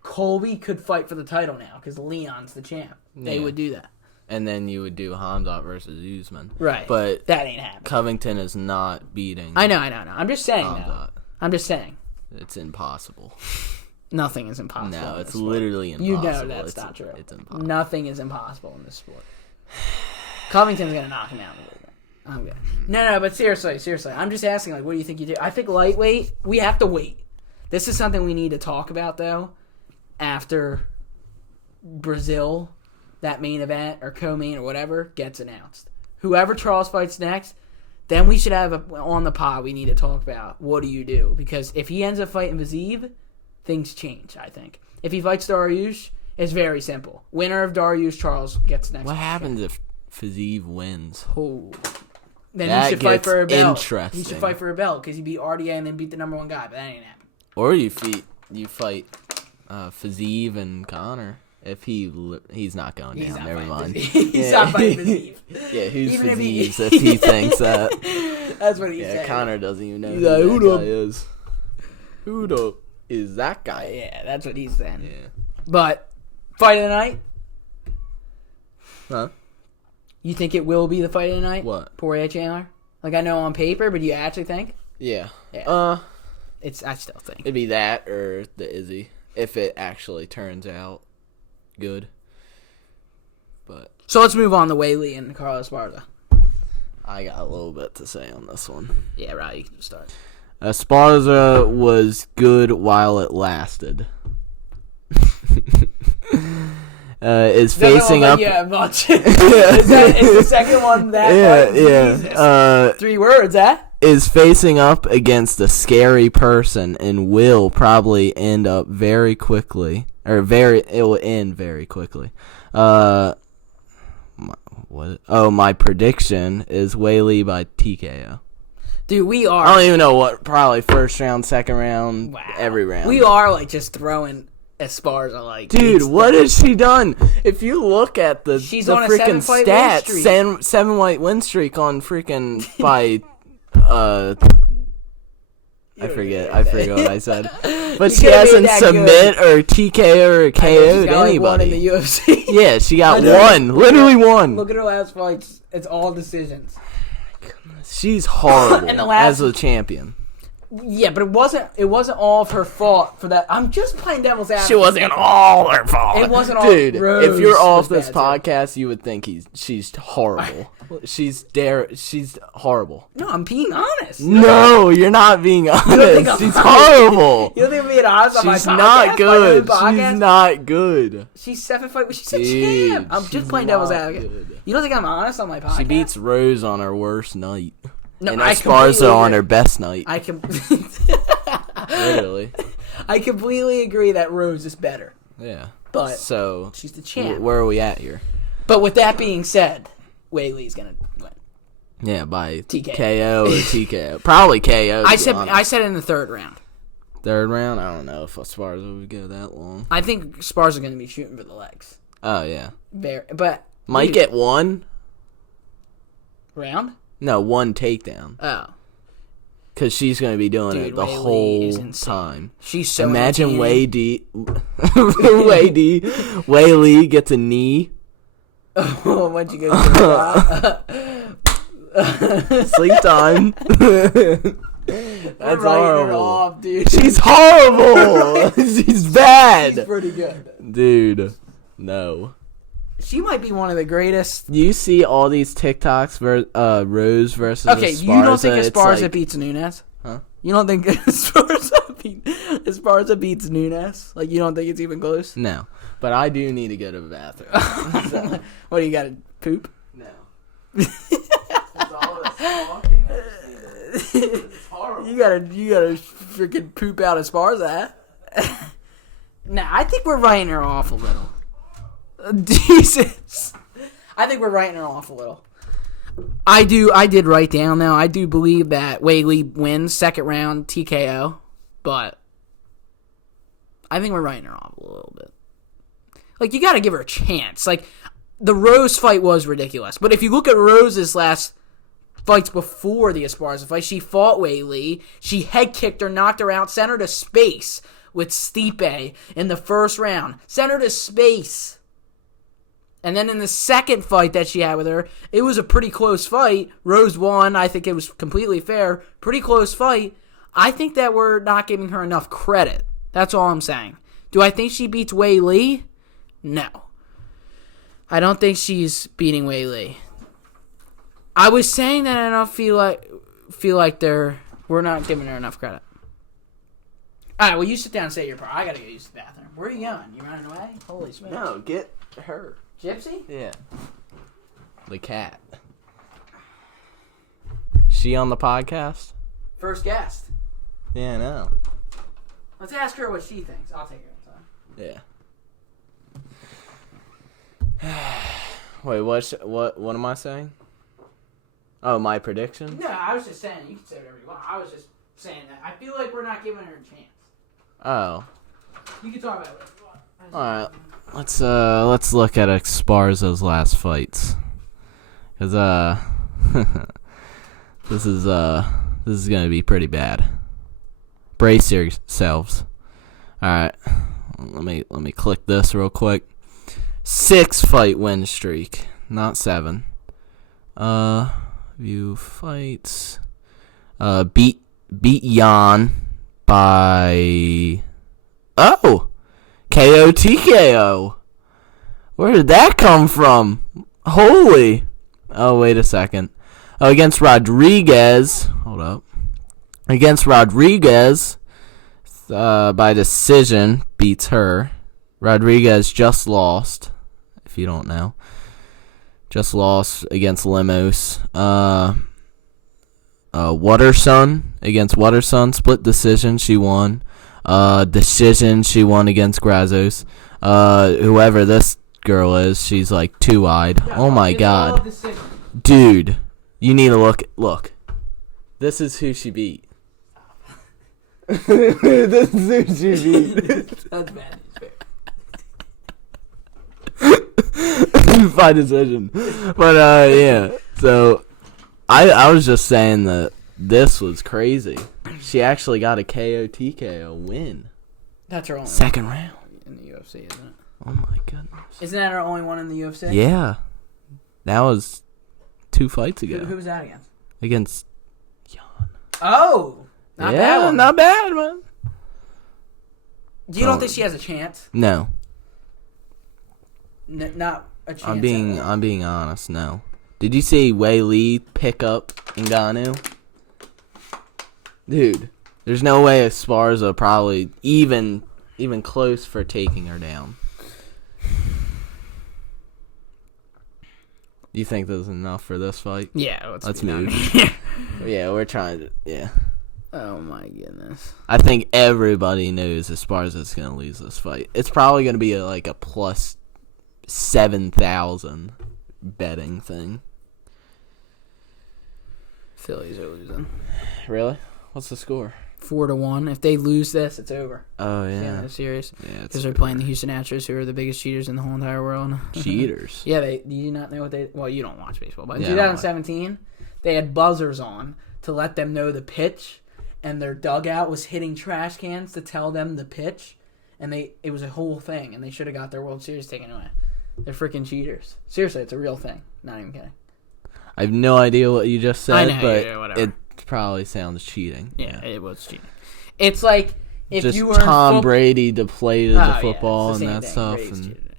Colby could fight for the title now because Leon's the champ. They would do that. And then you would do Hamzat versus Usman. Right. But that ain't happening. Covington is not beating I know. I'm just saying, though. I'm just saying. It's impossible. Nothing is impossible. No, it's literally impossible. You know that's not true. It's impossible. Nothing is impossible in this sport. Covington's going to knock him out a little bit. I'm good. No, but seriously. I'm just asking, like, what do you think you do? I think lightweight, we have to wait. This is something we need to talk about, though, after Brazil, that main event or co-main or whatever, gets announced. Whoever Charles fights next, then we should have on the pod, we need to talk about what do you do? Because if he ends up fighting Fiziev, things change, I think. If he fights Dariush, it's very simple. Winner of Dariush, Charles gets next. What happens if Fiziev wins? Oh. Then that he should fight for a belt. Interesting. He should fight for a belt because he beat RDA and then beat the number 1 guy, but that ain't happening. Or you fight Fiziev and Conor If he's not going He's down. not Never fighting mind. He's not fighting Biziev. Yeah, who's Even if Biziev if he thinks that? That's what he Yeah, said. Connor doesn't even know He's who like, that "Who guy the-" is. Who the is that guy? Yeah, that's what he's saying. Yeah. But fight of the night. Huh? You think it will be the fight of the night? What? Poirier Chandler. Like I know on paper, but you actually think? Yeah. Yeah. I still think. It'd be that or the Izzy if it actually turns out good. But So let's move on to Weili and Carlos Esparza. I got a little bit to say on this one. Yeah, right. You can start. Esparza was good while it lasted. Is facing up. Yeah, much. Is the second one that? Yeah. Jesus. 3 words, huh? Is facing up against a scary person and will probably end up very quickly, or it will end very quickly. My prediction is Weili by TKO. Dude, we are. I don't even know what. Probably first round, second round, every round. We are like just throwing Esparza like. Dude, what has she done? If you look at the on a freaking 7-fight win stats, streak. 7-fight win streak on freaking by. I forget what I said. But she hasn't submit or TKO or KO'd anybody. One in the UFC. Yeah, she got one. Literally one. Look at her last fights. It's all decisions. She's horrible And the last- as a champion. Yeah, but it wasn't all of her fault for that. I'm just playing devil's advocate. She wasn't all her fault. It wasn't all Dude, Rose if you're off was this bad, too. podcast, you would think she's horrible. She's horrible. No, I'm being honest. No, you're not being honest. think I'm She's honest? horrible. You don't think I'm being honest on my podcast? She's not good. My own She's podcast? not good. She's 7-fight. She's a Dude, champ. I'm she's just playing devil's not advocate. good. You don't think I'm honest on my podcast? She beats Rose on her worst night. No, and I completely Esparza on agree. her best night. I can. Literally. I completely agree that Rose is better, Yeah. but So, she's the champ. where are we at here? But with that being said, Weili's gonna win. Yeah, by TKO. KO or TKO. Probably KO. I said in the 3rd round. Third round? I don't know if Esparza would go that long. I think Esparza's gonna be shooting for the legs. Oh, yeah. But Might dude, get one. round. No, one takedown. Oh, Because she's going to be doing dude, it the Weili whole is insane. time. She's so Imagine entertaining. Weili gets a knee. Once you go Sleep time. That's horrible. off, dude. She's horrible. She's bad. She's pretty good. Dude, no. She might be one of the greatest. You see all these TikToks, Rose versus Okay, Esparza, you don't think it's Esparza like- beats Nunes? Huh? You don't think Esparza beats Nunes? Like, you don't think it's even close? No. But I do need to go to the bathroom. What, do you got to poop? No. It's all this talking. It's horrible. You gotta freaking poop out Esparza. Nah, I think we're writing her off a little. Jesus. I think we're writing her off a little. I did write down, though. I do believe that Weili wins 2nd round TKO, but I think we're writing her off a little bit. Like, you gotta give her a chance. Like, the Rose fight was ridiculous, but if you look at Rose's last fights before the Esparza fight, she fought Weili, she head kicked her, knocked her out, sent her to space with Stipe in the 1st round. Sent her to space. And then in the 2nd fight that she had with her, it was a pretty close fight. Rose won. I think it was completely fair. Pretty close fight. I think that we're not giving her enough credit. That's all I'm saying. Do I think she beats Weili? No. I don't think she's beating Weili. I was saying that I don't feel like we're not giving her enough credit. All right, well, you sit down and say your part. I gotta go use the bathroom. Where are you going? You running away? Holy smokes. No, get her. Gypsy? Yeah. The cat. She on the podcast? First guest. Yeah, I know. Let's ask her what she thinks. I'll take her time. Yeah. Wait, what am I saying? Oh, my prediction? No, I was just saying, you can say whatever you want. I was just saying that I feel like we're not giving her a chance. Oh. You can talk about whatever you want. All right, let's look at Esparza's last fights, cause this is gonna be pretty bad. Brace yourselves. All right, let me click this real quick. 6-fight win streak, not 7. View fights. Beat Jan by KO TKO. Where did that come from? Holy. Oh, wait a second. Oh, against Rodriguez. Hold up. Against Rodriguez, by decision, beats her. Rodriguez just lost, if you don't know. Just lost against Lemos. Watterson against Watterson, split decision, she won. Decision, she won against Grazos. Whoever this girl is, she's like 2-eyed. Oh my god. Dude, you need to look. This is who she beat. This is who she beat. That's bad. By decision. But yeah. So I was just saying that this was crazy. She actually got a KO TKO win. That's her only second round in the UFC, isn't it? Oh my goodness. Isn't that her only one in the UFC? Yeah. That was 2 fights ago. Who was that against? Against Jan. Oh! Not bad one. Not bad, man. You don't think she has a chance? No. Not a chance. I'm being honest, no. Did you see Wei Li pick up Ngannou? Dude, there's no way Esparza probably even close for taking her down. You think this is enough for this fight? Yeah, let's move. Yeah, we're trying to. Yeah. Oh my goodness. I think everybody knows Esparza's gonna lose this fight. It's probably gonna be like a plus 7,000 betting thing. Phillies are losing. Really? What's the score? 4-1. If they lose this, it's over. Oh yeah. It's serious. Yeah, because they're playing the Houston Astros, who are the biggest cheaters in the whole entire world. Cheaters. Yeah, do you not know what they? Well, you don't watch baseball, but in Yeah, 2017, they had buzzers on to let them know the pitch, and their dugout was hitting trash cans to tell them the pitch, and it was a whole thing, and they should have got their World Series taken away. They're freaking cheaters. Seriously, it's a real thing. Not even kidding. I have no idea what you just said, I know, but whatever. it probably sounds cheating. Yeah, it was cheating. It's like if just you were Tom Brady deflated the yeah, football it's the and same that thing. stuff, Brady's and cheated.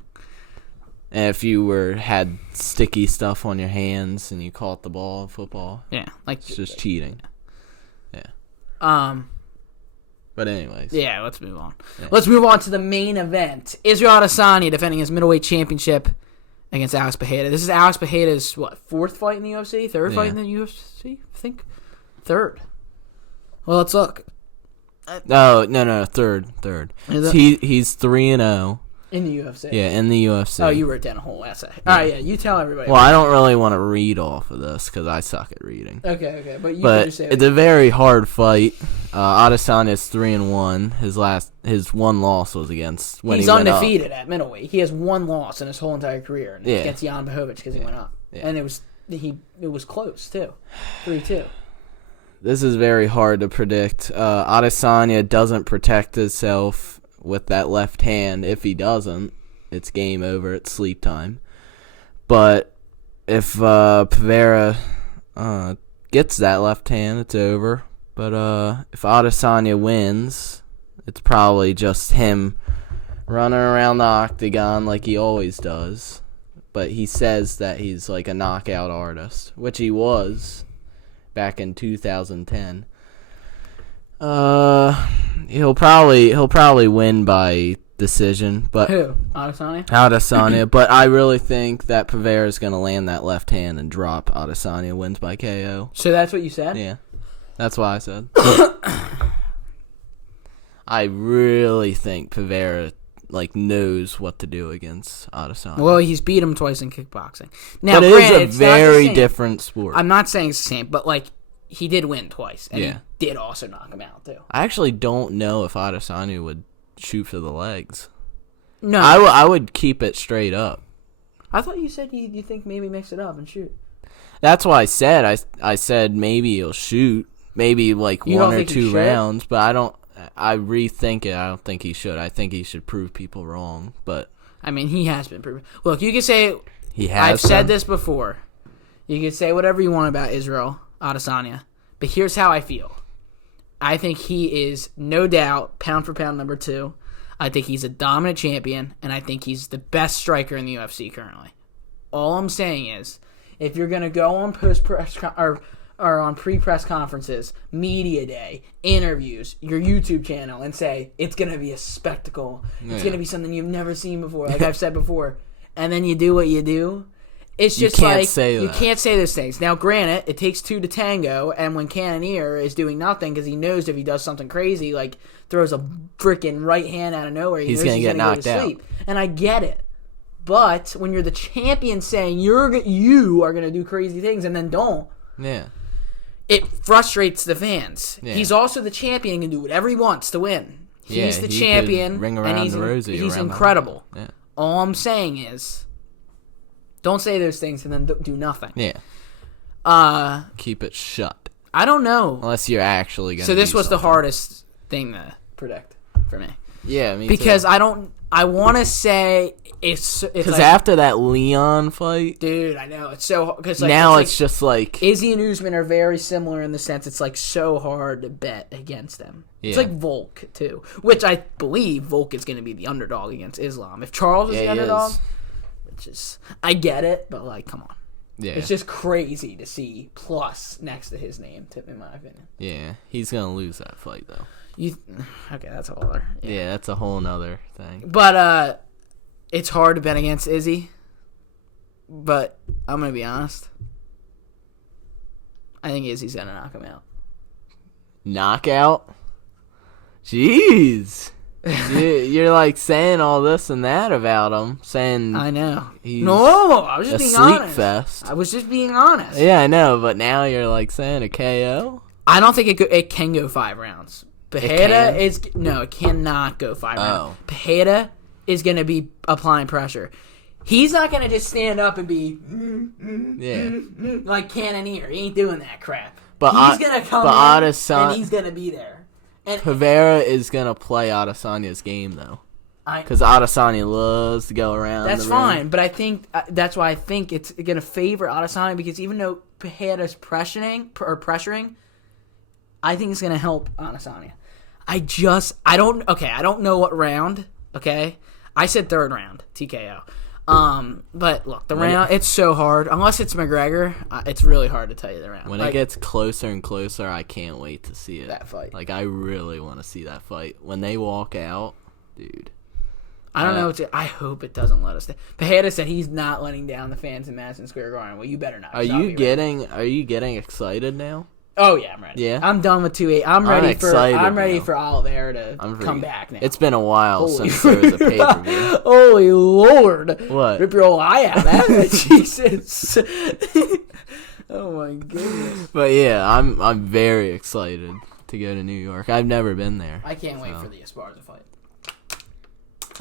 if you had sticky stuff on your hands and you caught the ball in football, Yeah, like it's just cheating. Yeah. But anyways. Yeah, let's move on. Yeah. Let's move on to the main event. Israel Adesanya defending his middleweight championship against Alex Pereira. This is Alex Pereira's, 4th fight in the UFC? 3rd fight in the UFC? I think 3rd. Well, let's look. No, third. He's 3-0. In the UFC? Yeah, in the UFC. Oh, you wrote down a whole essay. All right, yeah, you tell everybody. Well, I don't really want to read off of this because I suck at reading. Okay, but you can But just say it's a very hard fight. Adesanya's 3-1. His one loss was against when he's he went undefeated up. at middleweight. He has one loss in his whole entire career, and it's against Jan Blachowicz because he went up, and it was close too, 3-2. This is very hard to predict. Adesanya doesn't protect himself with that left hand. If he doesn't, it's game over. It's sleep time. But if Pereira gets that left hand, it's over. But if Adesanya wins, it's probably just him running around the octagon like he always does. But he says that he's like a knockout artist, which he was back in 2010. He'll probably win by decision, but Who? Adesanya? Adesanya. But I really think that Pereira is going to land that left hand and drop. Adesanya wins by KO. So that's what you said? Yeah, that's what I said. I really think Pereira knows what to do against Adesanya. Well, he's beat him twice in kickboxing. Now, but it granted, is a it's not the very same. different sport. I'm not saying it's the same, but he did win twice, and Yeah. he did also knock him out too. I actually don't know if Adesanya would shoot for the legs. No. I would keep it straight up. I thought you said you think maybe mix it up and shoot. That's why I said. I said maybe he'll shoot. Maybe like You one don't or think he two should? rounds. But I don't. I rethink it. I don't think he should. I think he should prove people wrong. But I mean, he has been proven. Look, you can say he has. I've said this before. You can say whatever you want about Israel Adesanya, but here's how I feel. I think he is, no doubt, pound for pound number 2. I think he's a dominant champion, and I think he's the best striker in the UFC currently. All I'm saying is, if you're going to go on or on pre-press conferences, media day, interviews, your YouTube channel, and say, it's going to be a spectacle, it's going to be something you've never seen before, like I've said before, and then you do what you do, it's just you can't like, say you that. can't say those things. Now, granted, it takes 2 to tango, and when Cannonier is doing nothing, because he knows if he does something crazy, like throws a freaking right hand out of nowhere, He's knows gonna get gonna knocked go to sleep. And I get it. But when you're the champion saying you are going to do crazy things and then don't, Yeah. it frustrates the fans. Yeah. He's also the champion and can do whatever he wants to win. He's Yeah, the he champion, could ring and around he's, the rosy he's around the- incredible. Yeah. All I'm saying is, don't say those things and then do nothing. Yeah. Keep it shut. I don't know. Unless you're actually going to So this do was the something. hardest thing to predict for me. Yeah, me Because too. I want to say it's Because like, after that Leon fight, dude, I know it's so because like, now it's it's just like Izzy and Usman are very similar in the sense it's like so hard to bet against them. It's Yeah. like Volk too, which I believe Volk is going to be the underdog against Islam. If Charles is Yeah, the he underdog, is. which is I get it, but like come on, yeah, it's just crazy to see plus next to his name, in my opinion. yeah, he's gonna lose that fight though. Okay, that's a whole other. Yeah, that's a whole nother thing. But it's hard to bet against Izzy. But I'm gonna be honest. I think Izzy's gonna knock him out. Knockout? Jeez. You're like saying all this and that about him, saying I know. he's No, I was a just being sleep honest. fest. I was just being honest. Yeah, I know, but now you're like saying a KO? I don't think it can go 5 rounds. can? It cannot go 5 rounds. Pereira is going to be applying pressure. He's not going to just stand up and be Yeah. like Cannonier. He ain't doing that crap. But he's going to come in and he's going to be there. And Rivera is going to play Adesanya's game, though. Because Adesanya loves to go around. That's the ring. fine, but I think that's why I think it's going to favor Adesanya because even though Pereira's pressuring, I think it's going to help Adesanya. I don't know what round, okay? I said 3rd round, TKO. But look, the round, it's so hard. Unless it's McGregor, it's really hard to tell you the round. When it gets closer and closer, I can't wait to see it. That fight. Like, I really want to see that fight. When they walk out, dude. I don't know. I hope it doesn't let us down. Pereira said he's not letting down the fans in Madison Square Garden. Well, you better not. Are you getting excited now? Oh yeah, I'm ready. Yeah? I'm done with 2-8. I'm ready excited, for Oliveira to come back now. It's been a while Holy since there was a pay-per-view. Holy Lord! What? Rip your old eye out, man. Jesus. Oh my goodness. But yeah, I'm very excited to go to New York. I've never been there. I can't wait for the Esparza fight.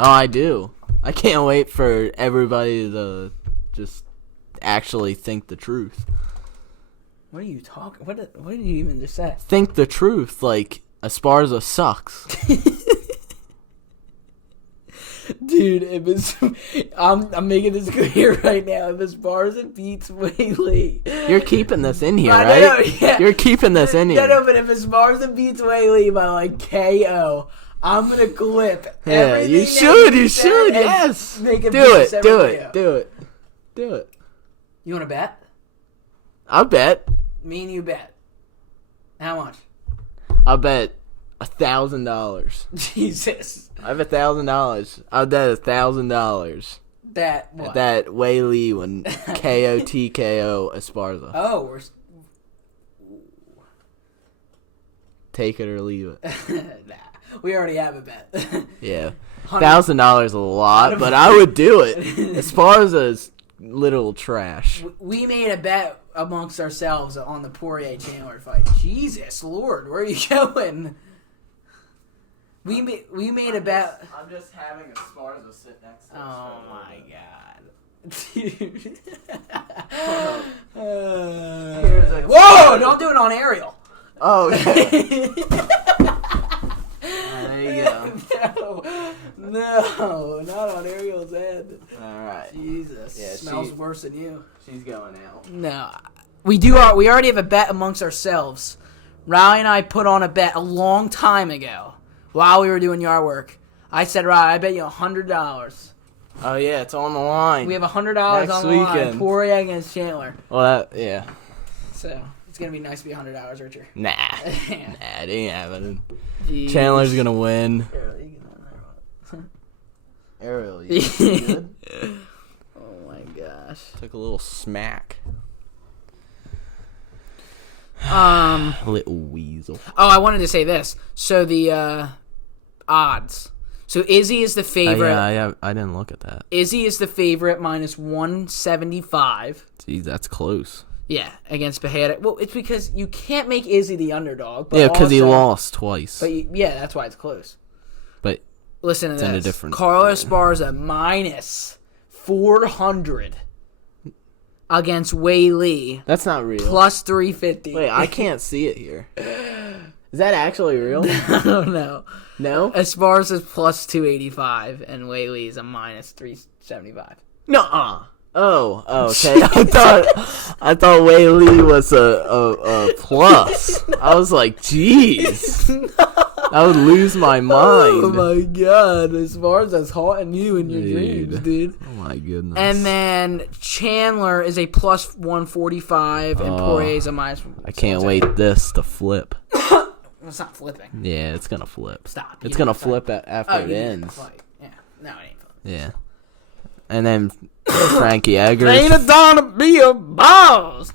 Oh, I do. I can't wait for everybody to just actually think the truth. What are you talking? What did you even just say? Think the truth. Like, Esparza sucks. Dude, I'm making this clear right now. If Esparza beats Whaley, You're keeping this in here, I right? know, yeah. You're keeping this in here. No, but if Esparza beats Whaley by like KO, I'm gonna clip. Yeah, everything you that should. he You said should. and Yes. Make a Do it. separate Do video. it. Do it. Do it. You want to bet? I'll bet. Me and you bet. How much? I'll bet $1,000. Jesus. I have $1,000. I'll bet $1,000 That what? that Whaley when KO TKO Esparza. Oh, we're. Take it or leave it. Nah, we already have a bet. Yeah, $1,000 is a lot, but I would do it. Esparza's literal trash. We made a bet amongst ourselves on the Poirier Chandler fight. Jesus Lord, where are you going? We made a bet. I'm just having a Sparza sit next to us. Oh my god. Dude. Whoa! Don't do it on Ariel. Oh, okay. There you go. No, not on Ariel's head. All right. Jesus, Yeah, smells worse than you. She's going out. No, we already have a bet amongst ourselves. Riley and I put on a bet a long time ago while we were doing yard work. I said, Riley, I bet you $100. Oh yeah, it's on the line. We have $100 Next on the line. weekend. Poirier against Chandler. Well, yeah. So it's gonna be nice to be $100 richer. Nah, it ain't happening. Jeez. Chandler's gonna win. Ariel, Ariel, you good? Oh my gosh. Took a little smack. Little weasel. Oh, I wanted to say this. So the odds. So Izzy is the favorite. Yeah, I didn't look at that. Izzy is the favorite minus 175. Geez, that's close. Yeah, against Beheda. Well, it's because you can't make Izzy the underdog. But Yeah, because he also- lost twice. But yeah, that's why it's close. But Listen to it's this. in a different. Carlos Esparza minus 400 against Wei Lee That's not real. plus 350. Wait, I can't see it here. Is that actually real? I don't know. No. Esparza's plus 285 and Wei Lee's a minus 375. Nuh-uh. Oh, okay. I thought Wei Lee was a plus. I was like, jeez. I would lose my mind. Oh my god, Esparza's haunting you in your Dude. dreams, dude. Oh my goodness. And then Chandler is a plus 145 and Poirier's a minus. I can't wait this to flip. It's not flipping. Yeah, it's gonna flip. Stop. It's You gonna didn't flip after Oh, it you didn't ends. fight. Yeah. No, it ain't flipping. Yeah. And then Frankie Eggers. Ain't it gonna be a boss?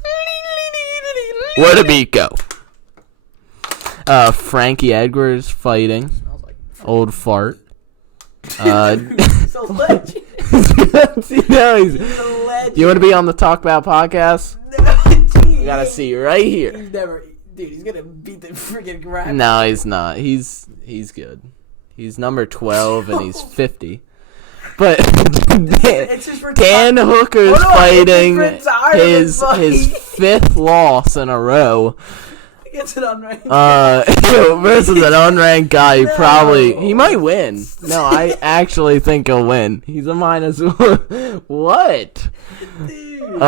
Where the beat go? Frankie Edwards fighting. Smells like Old fart. so legend. You want to be on the Talk About podcast? You gotta see you right here. He's never, dude. He's gonna beat the freaking crap. No, he's not. He's good. He's number 12 and he's 50. But It's just Dan Hooker's Hold on, fighting it's his retirement his fight. 5th loss in a row. It's an unranked. Versus an unranked guy who No. he might win. No, I actually think he'll win. He's a minus what? Dude.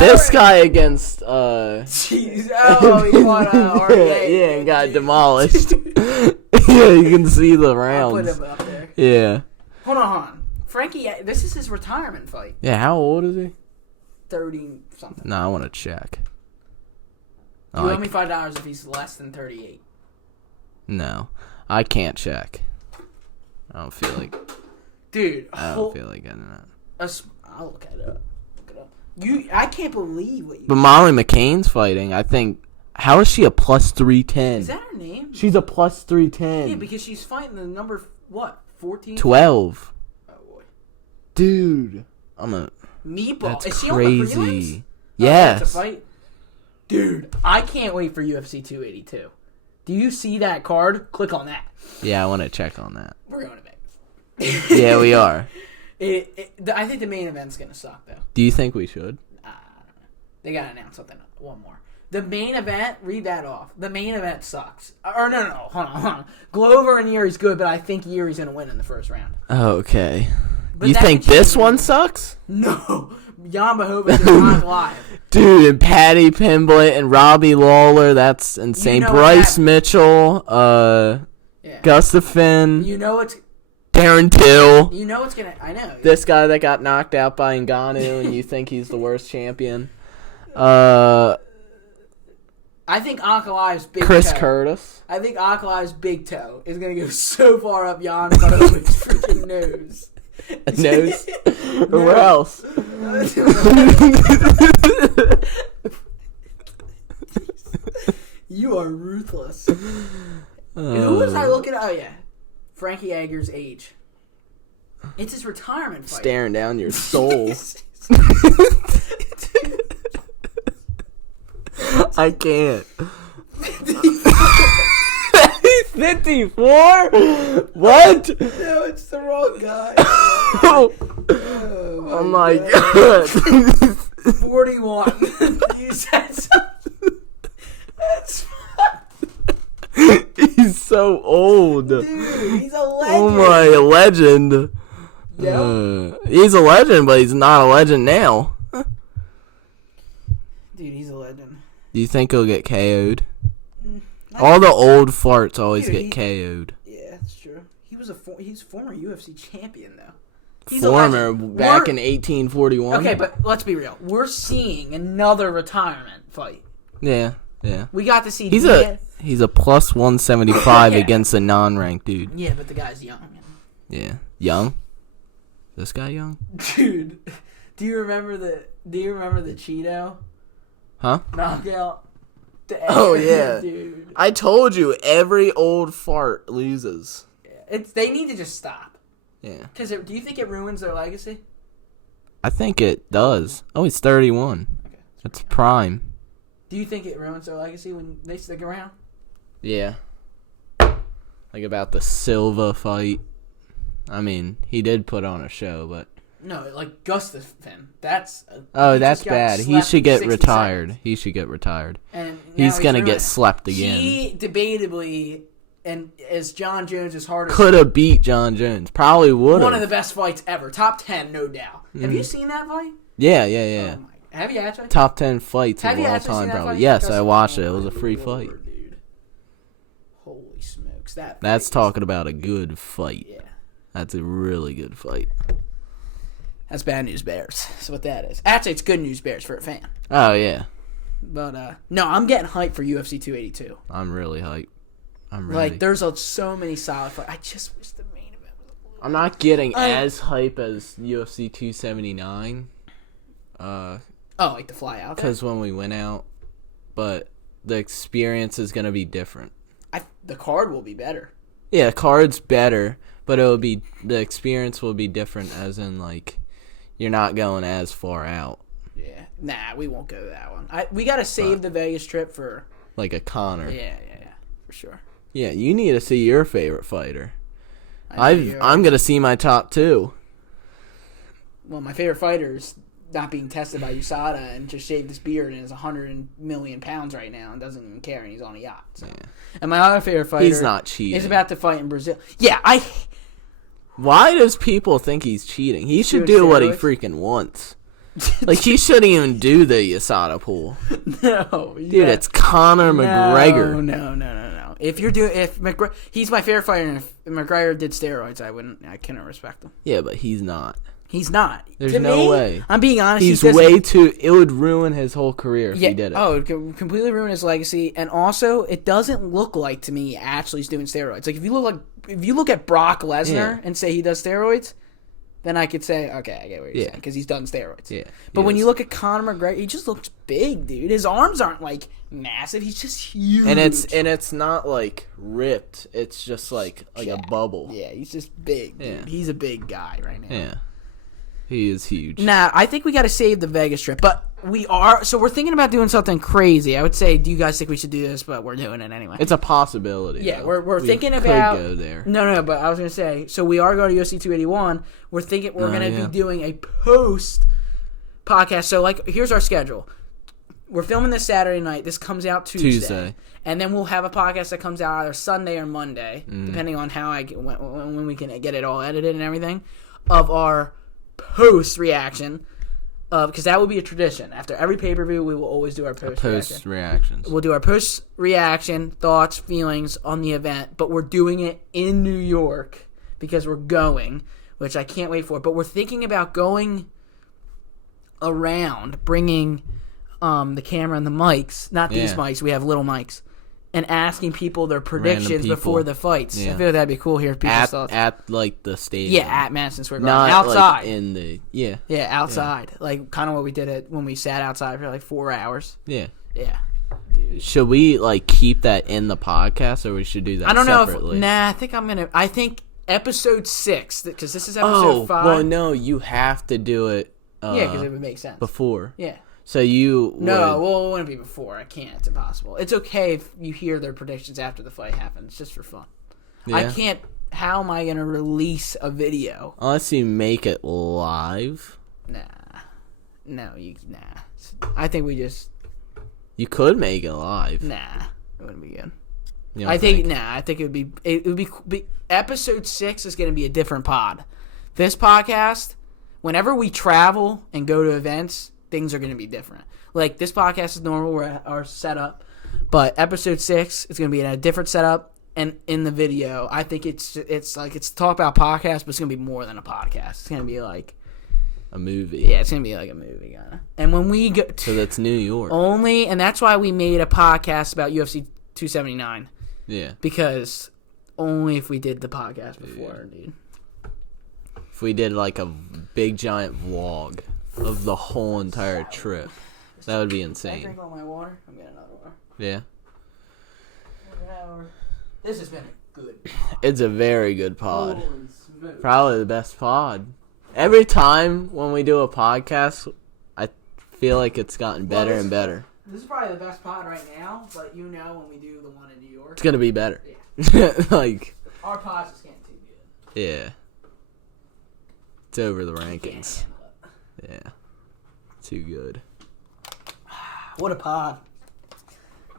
This guy against Jeez. Oh, he won RDA. yeah, and got demolished. Yeah, you can see the I'll put rounds. him up there. Yeah. Hold on. Frankie, this is his retirement fight. Yeah, how old is he? 30 something. No, I want to check. You owe me $5 if he's less than 38. No, I can't check. I don't feel like. Dude, I don't feel like getting that. I'll look it up. Look it up. I can't believe what you. But Molly McCain's fighting. I think. How is she a plus 310? Is that her name? She's a plus 310. Yeah, because she's fighting the number, what, 14? 12. Oh, boy. Dude, I'm a. Meatball. That's Is she on the prelims? crazy. Oh, that's a Yes. fight? Dude, I can't wait for UFC 282. Do you see that card? Click on that. Yeah, I want to check on that. We're going to Vegas. Yeah, we are. I think the main event's going to suck, though. Do you think we should? I don't know. They got to announce something. One more. The main event, read that off. The main event sucks. Or no. Hold on. Glover and Yuri's good, but I think Yuri's going to win in the first round. Okay. But You that think could this change. one sucks? No. Jan Blachowicz is not live. Dude, and Patty Pimblett and Robbie Lawler, that's insane. You know Bryce that- Mitchell, Yeah. Gustafin, You know it's Darren Till. going to... I know. This guy that got knocked out by Ngannou, and you think he's the worst champion. Chris I think Ankalaev's big toe. Curtis. I think Ankalaev's big toe is going to go so far up Jan Blachowicz's freaking nose. Nose. Or where else? You are ruthless. Who was I looking at? Oh, yeah. Frankie Eggers' age. It's his retirement fight. Staring down your soul. I can't. 54? What? No, it's the wrong guy. Oh my god. 41. You said something. That's He's so old. dude. He's a legend. Oh my, legend. He's a legend, but he's not a legend now. Dude, he's a legend. Do you think he'll get KO'd? All the old farts always get KO'd. Yeah, that's true. He's former UFC champion though. He's Former back in 1841. Okay, but let's be real. We're seeing another retirement fight. Yeah. We got to see. He's a plus 175 against a non-ranked dude. Yeah, but the guy's young. Yeah, young. This guy young? Dude, do you remember the Cheeto Huh? knockout? Oh yeah, dude. I told you every old fart loses. They need to just stop. Yeah. Because do you think it ruins their legacy? I think it does. Oh, he's 31. Okay. That's prime. Do you think it ruins their legacy when they stick around? Yeah. Like about the Silva fight. I mean, he did put on a show, but... No, like Gustafsson. That's bad. He should get retired. Seconds. He should get retired. And he's going to get slept again. He debatably, and as John Jones is harder... Could have beat John Jones. Probably would have. One of the best fights ever. Top 10, no doubt. Have you seen that fight? Yeah. Oh my, have you actually? Top 10 fights Have of you all actually seen time, that probably. fight? Yes, I watched it. It was a free Lord, fight. dude. Holy smokes. That's talking about a good fight. Yeah. That's a really good fight. That's bad news bears. That's what that is. Actually, it's good news bears for a fan. Oh, yeah. But, no, I'm getting hyped for UFC 282. I'm really hyped. I'm ready. Like, there's so many solid fights. I just wish the main event was a little... I'm not getting as hype as UFC 279. like the fly out there? Because when we went out, but the experience is going to be different. The card will be better. Yeah, card's better, but the experience will be different, as in, like, you're not going as far out. Yeah. Nah, we won't go to that one. We got to save the Vegas trip for... Like a Connor. Yeah, for sure. Yeah, you need to see your favorite fighter. I'm going to see my top two. Well, my favorite fighter is not being tested by USADA and just shaved his beard and is 100 million pounds right now and doesn't even care and he's on a yacht. So. Yeah. And my other favorite fighter... He's not cheating. Is about to fight in Brazil. Yeah, Why does people think he's cheating? He should doing do what he steroids? freaking wants. Like, he shouldn't even do the USADA pool. No. Dude, it's Conor McGregor. No. He's my favorite fighter, and if McGregor did steroids, I couldn't respect him. Yeah, but he's not. He's not. There's To no me, way. I'm being honest. He's way too... It would ruin his whole career if he did it. Oh, it could completely ruin his legacy. And also, it doesn't look like to me actually he's doing steroids. Like if you look at Brock Lesnar and say he does steroids, then I could say, okay, I get what you're saying because he's done steroids. Yeah. But when you look at Conor McGregor, he just looks big, dude. His arms aren't like massive. He's just huge. And it's not like ripped. It's just like a bubble. Yeah, he's just big, dude. Yeah. He's a big guy right now. Yeah. He is huge. Nah, I think we got to save the Vegas trip, but we're thinking about doing something crazy. I would say, do you guys think we should do this? But we're doing it anyway. It's a possibility. Yeah, though. we're thinking could about go there. No, but I was gonna say, so we are going to UFC 281. We're thinking we're gonna be doing a post podcast. So like, here's our schedule. We're filming this Saturday night. This comes out Tuesday. And then we'll have a podcast that comes out either Sunday or Monday, depending on how when we can get it all edited and everything, of our post reaction, because that will be a tradition. After every pay-per-view, we will always do our post reactions. We'll do our post reaction, thoughts, feelings on the event, but we're doing it in New York because we're going, which I can't wait for. But we're thinking about going around, bringing the camera and the mics, not these mics. We have little mics. And asking people their predictions before the fights. Yeah. I feel like that'd be cool here. At like the stadium. Yeah, at Madison Square Garden. Not outside. Like in the outside. Like kind of what we did when we sat outside for like 4 hours. Yeah. Yeah. Should we like keep that in the podcast, or we should do that? I don't separately? know. I think episode 6, because this is episode 5. Well, no, you have to do it. Yeah, because it would make sense before. Yeah. So you No, well, it wouldn't be before. I can't. It's impossible. It's okay if you hear their predictions after the fight happens, just for fun. Yeah. I can't. How am I going to release a video? Unless you make it live. Nah. Nah. I think we just... You could make it live. Nah. It wouldn't be good. You don't I think it would be... It would be episode 6 is going to be a different pod. This podcast, whenever we travel and go to events, things are going to be different. Like, this podcast is normal. We're at our setup. But episode 6 is going to be in a different setup. And in the video, I think it's talk about podcast, but it's going to be more than a podcast. It's going to be like... A movie. Yeah, it's going to be like a movie, kind of. And when we go... So that's New York. And that's why we made a podcast about UFC 279. Yeah. Because only if we did the podcast before, dude. If we did like a big giant vlog of the whole entire trip, that would be Can I insane. drink all my water? I'm getting another water. Yeah. This has been a good It's a very good pod. Holy smokes. Probably the best pod. Every time when we do a podcast, I feel like it's gotten better and better. This is probably the best pod right now, but when we do the one in New York, It's gonna be better. Yeah. Like, our pod's just getting too good. yeah. It's over the Can't rankings. handle it. Yeah. Too good. What a pod.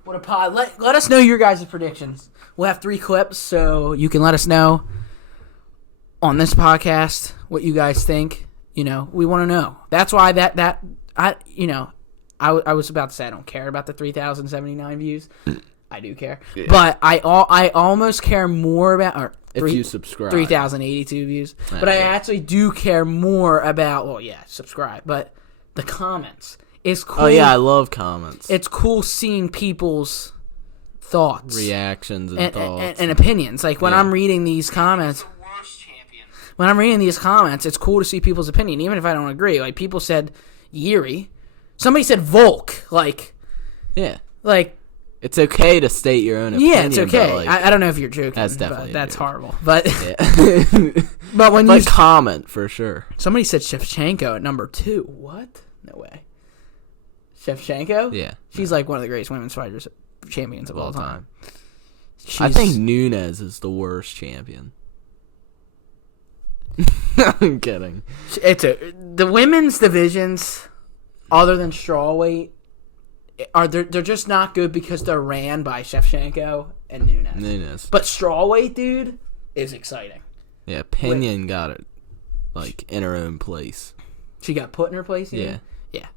What a pod. Let us know your guys' predictions. We'll have 3 clips, so you can let us know on this podcast what you guys think. You know, we want to know. That's why I was about to say I don't care about the 3,079 views. I do care. Yeah. But I almost care more about... If you subscribe. 3,082 views. But I actually do care more about... Well, yeah, subscribe. But the comments. It's cool. Oh, yeah, I love comments. It's cool seeing people's thoughts. Reactions and thoughts. And opinions. Like, when I'm reading these comments... When I'm reading these comments, it's cool to see people's opinion, even if I don't agree. Like, people said Yuri. Somebody said Volk. Like... Yeah. Like... It's okay to state your own opinion. Yeah, it's okay. But, like, I don't know if you're joking. That's definitely but that's a joke. horrible. But Yeah. but when like, you comment for sure. somebody said Shevchenko at number 2. What? No way. Shevchenko? Yeah. She's like one of the greatest women's fighters champions of all time. I think Nunes is the worst champion. I'm kidding. The women's divisions, other than strawweight, they're just not good because they're ran by Shevchenko and Nunes. But strawweight, dude, is exciting. Yeah, Pinion got it, like, in her own place. She got put in her place. Yeah. Yeah.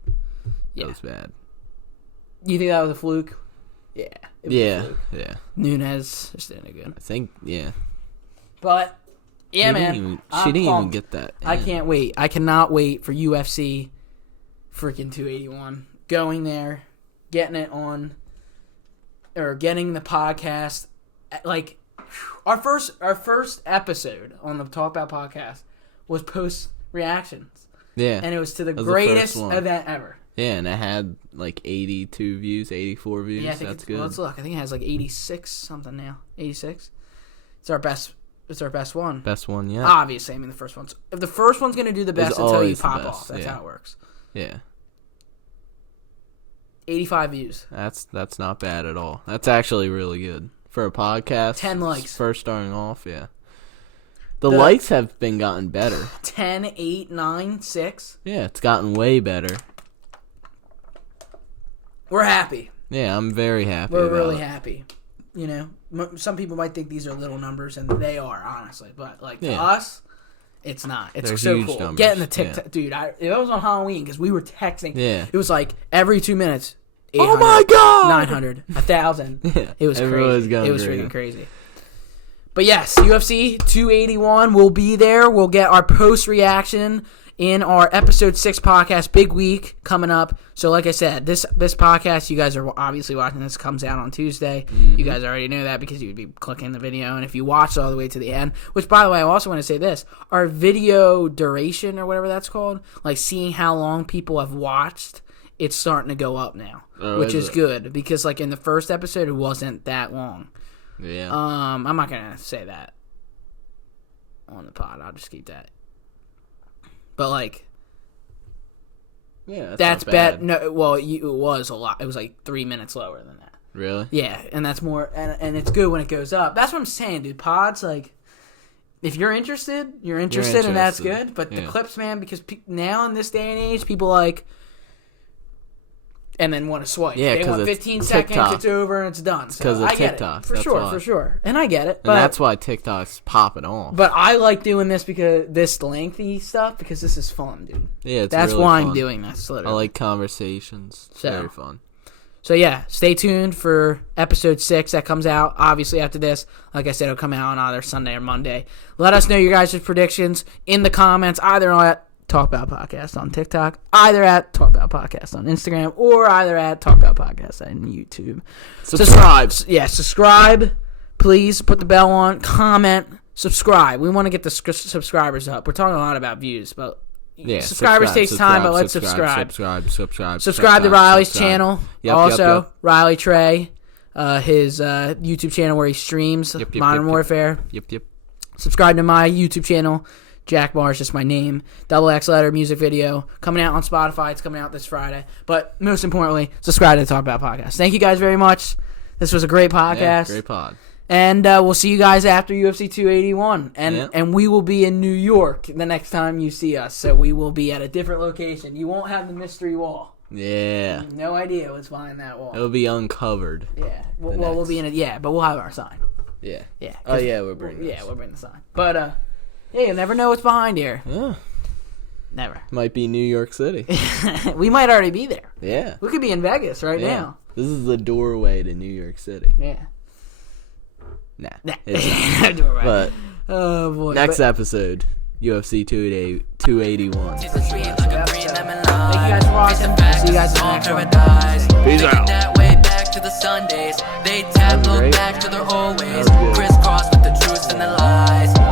That was bad. You think that was a fluke? Yeah. It was a fluke. Yeah. Nunes just didn't do good. I think, yeah. But yeah, She man. didn't even get that. I can't wait. I cannot wait for UFC freaking 281. Going there, getting it on, or getting the podcast. Like, our first episode on the Talk About podcast was post reactions. Yeah. And it was to the That was greatest the first one. event ever. Yeah, and it had like 82 views, 84 views. Yeah, I think That's it's, good. well, let's look. I think it has like 86 something now. 86. It's our best. It's our best one. Best one yet. Obviously, I mean the first one's. If the first one's gonna do the best until you always the pop best, off. That's yeah. how it works. Yeah. 85 views. That's not bad at all. That's actually really good for a podcast. 10 likes. First starting off, yeah. The likes have been gotten better. 10, 8, 9, 6. Yeah, it's gotten way better. We're happy. Yeah, I'm very happy. We're about really it. happy. You know, some people might think these are little numbers, and they are, honestly. But, like, to Yeah. us, it's not. It's They're so huge cool. numbers, Getting the TikTok. yeah. Dude, it was on Halloween because we were texting. Yeah. It was like every 2 minutes. Oh my God! 900, 1,000. Yeah, It was everyone was crazy. going It was crazy. freaking crazy. But yes, UFC 281 will be there. We'll get our post reaction in our episode 6 podcast. Big week coming up. So like I said, this podcast, you guys are obviously watching this, comes out on Tuesday. Mm-hmm. You guys already knew that because you would be clicking the video. And if you watched all the way to the end, which by the way, I also want to say this, our video duration or whatever that's called, like seeing how long people have watched, it's starting to go up now, which is good because like in the first episode, it wasn't that long. Yeah. I'm not gonna say that on the pod. I'll just keep that. But like, Yeah, That's not bad. No, well, it was a lot. It was like 3 minutes lower than that. Really? Yeah, and that's more, and it's good when it goes up. That's what I'm saying, dude. Pods, like, if you're interested, and that's good. But the clips, man, because now in this day and age, people like, and then want to swipe. Yeah, they want 15 seconds, TikTok. it's over, and it's done. So Because of I get TikTok. it. For sure. And I get it. And that's why TikTok's popping off. But I like doing this because this lengthy stuff because this is fun, dude. Yeah, it's that's really why fun. I'm doing this. Literally. I like conversations. It's very fun. So yeah, stay tuned for episode 6 that comes out. Obviously after this, like I said, it'll come out on either Sunday or Monday. Let us know your guys' predictions in the comments, either at Talk About Podcast on TikTok, either at Talk About Podcast on Instagram, or either at Talk About Podcast on YouTube. Subscribe. Subscribe. Please put the bell on. Comment. Subscribe. We want to get the subscribers up. We're talking a lot about views, but subscribers takes time, but let's subscribe. Subscribe to Riley's channel. Also, Riley Trey, his YouTube channel where he streams Modern Warfare. Yep. Subscribe to my YouTube channel. Jack Barr is just my name. XX Letter music video coming out on Spotify. It's coming out this Friday. But most importantly, subscribe to the Talk About Podcast. Thank you guys very much. This was a great podcast. Yeah, great pod. And we'll see you guys after UFC 281. And we will be in New York the next time you see us. So we will be at a different location. You won't have the mystery wall. Yeah. No idea what's behind that wall. It'll be uncovered. Yeah. We'll be in it. Yeah, but we'll have our sign. Yeah. Yeah. Oh, yeah, we're bringing Yeah, we'll bring the sign. But, yeah, you never know what's behind here. Yeah. Never. Might be New York City. We might already be there. Yeah. We could be in Vegas right now. This is the doorway to New York City. Yeah. Nah. But oh boy. Next episode, UFC 281. Thank you guys for watching. See you guys in the next one. Peace out. That way back to the Sundays. They tap, look back to their old ways. Crisscross with the truths and the lies.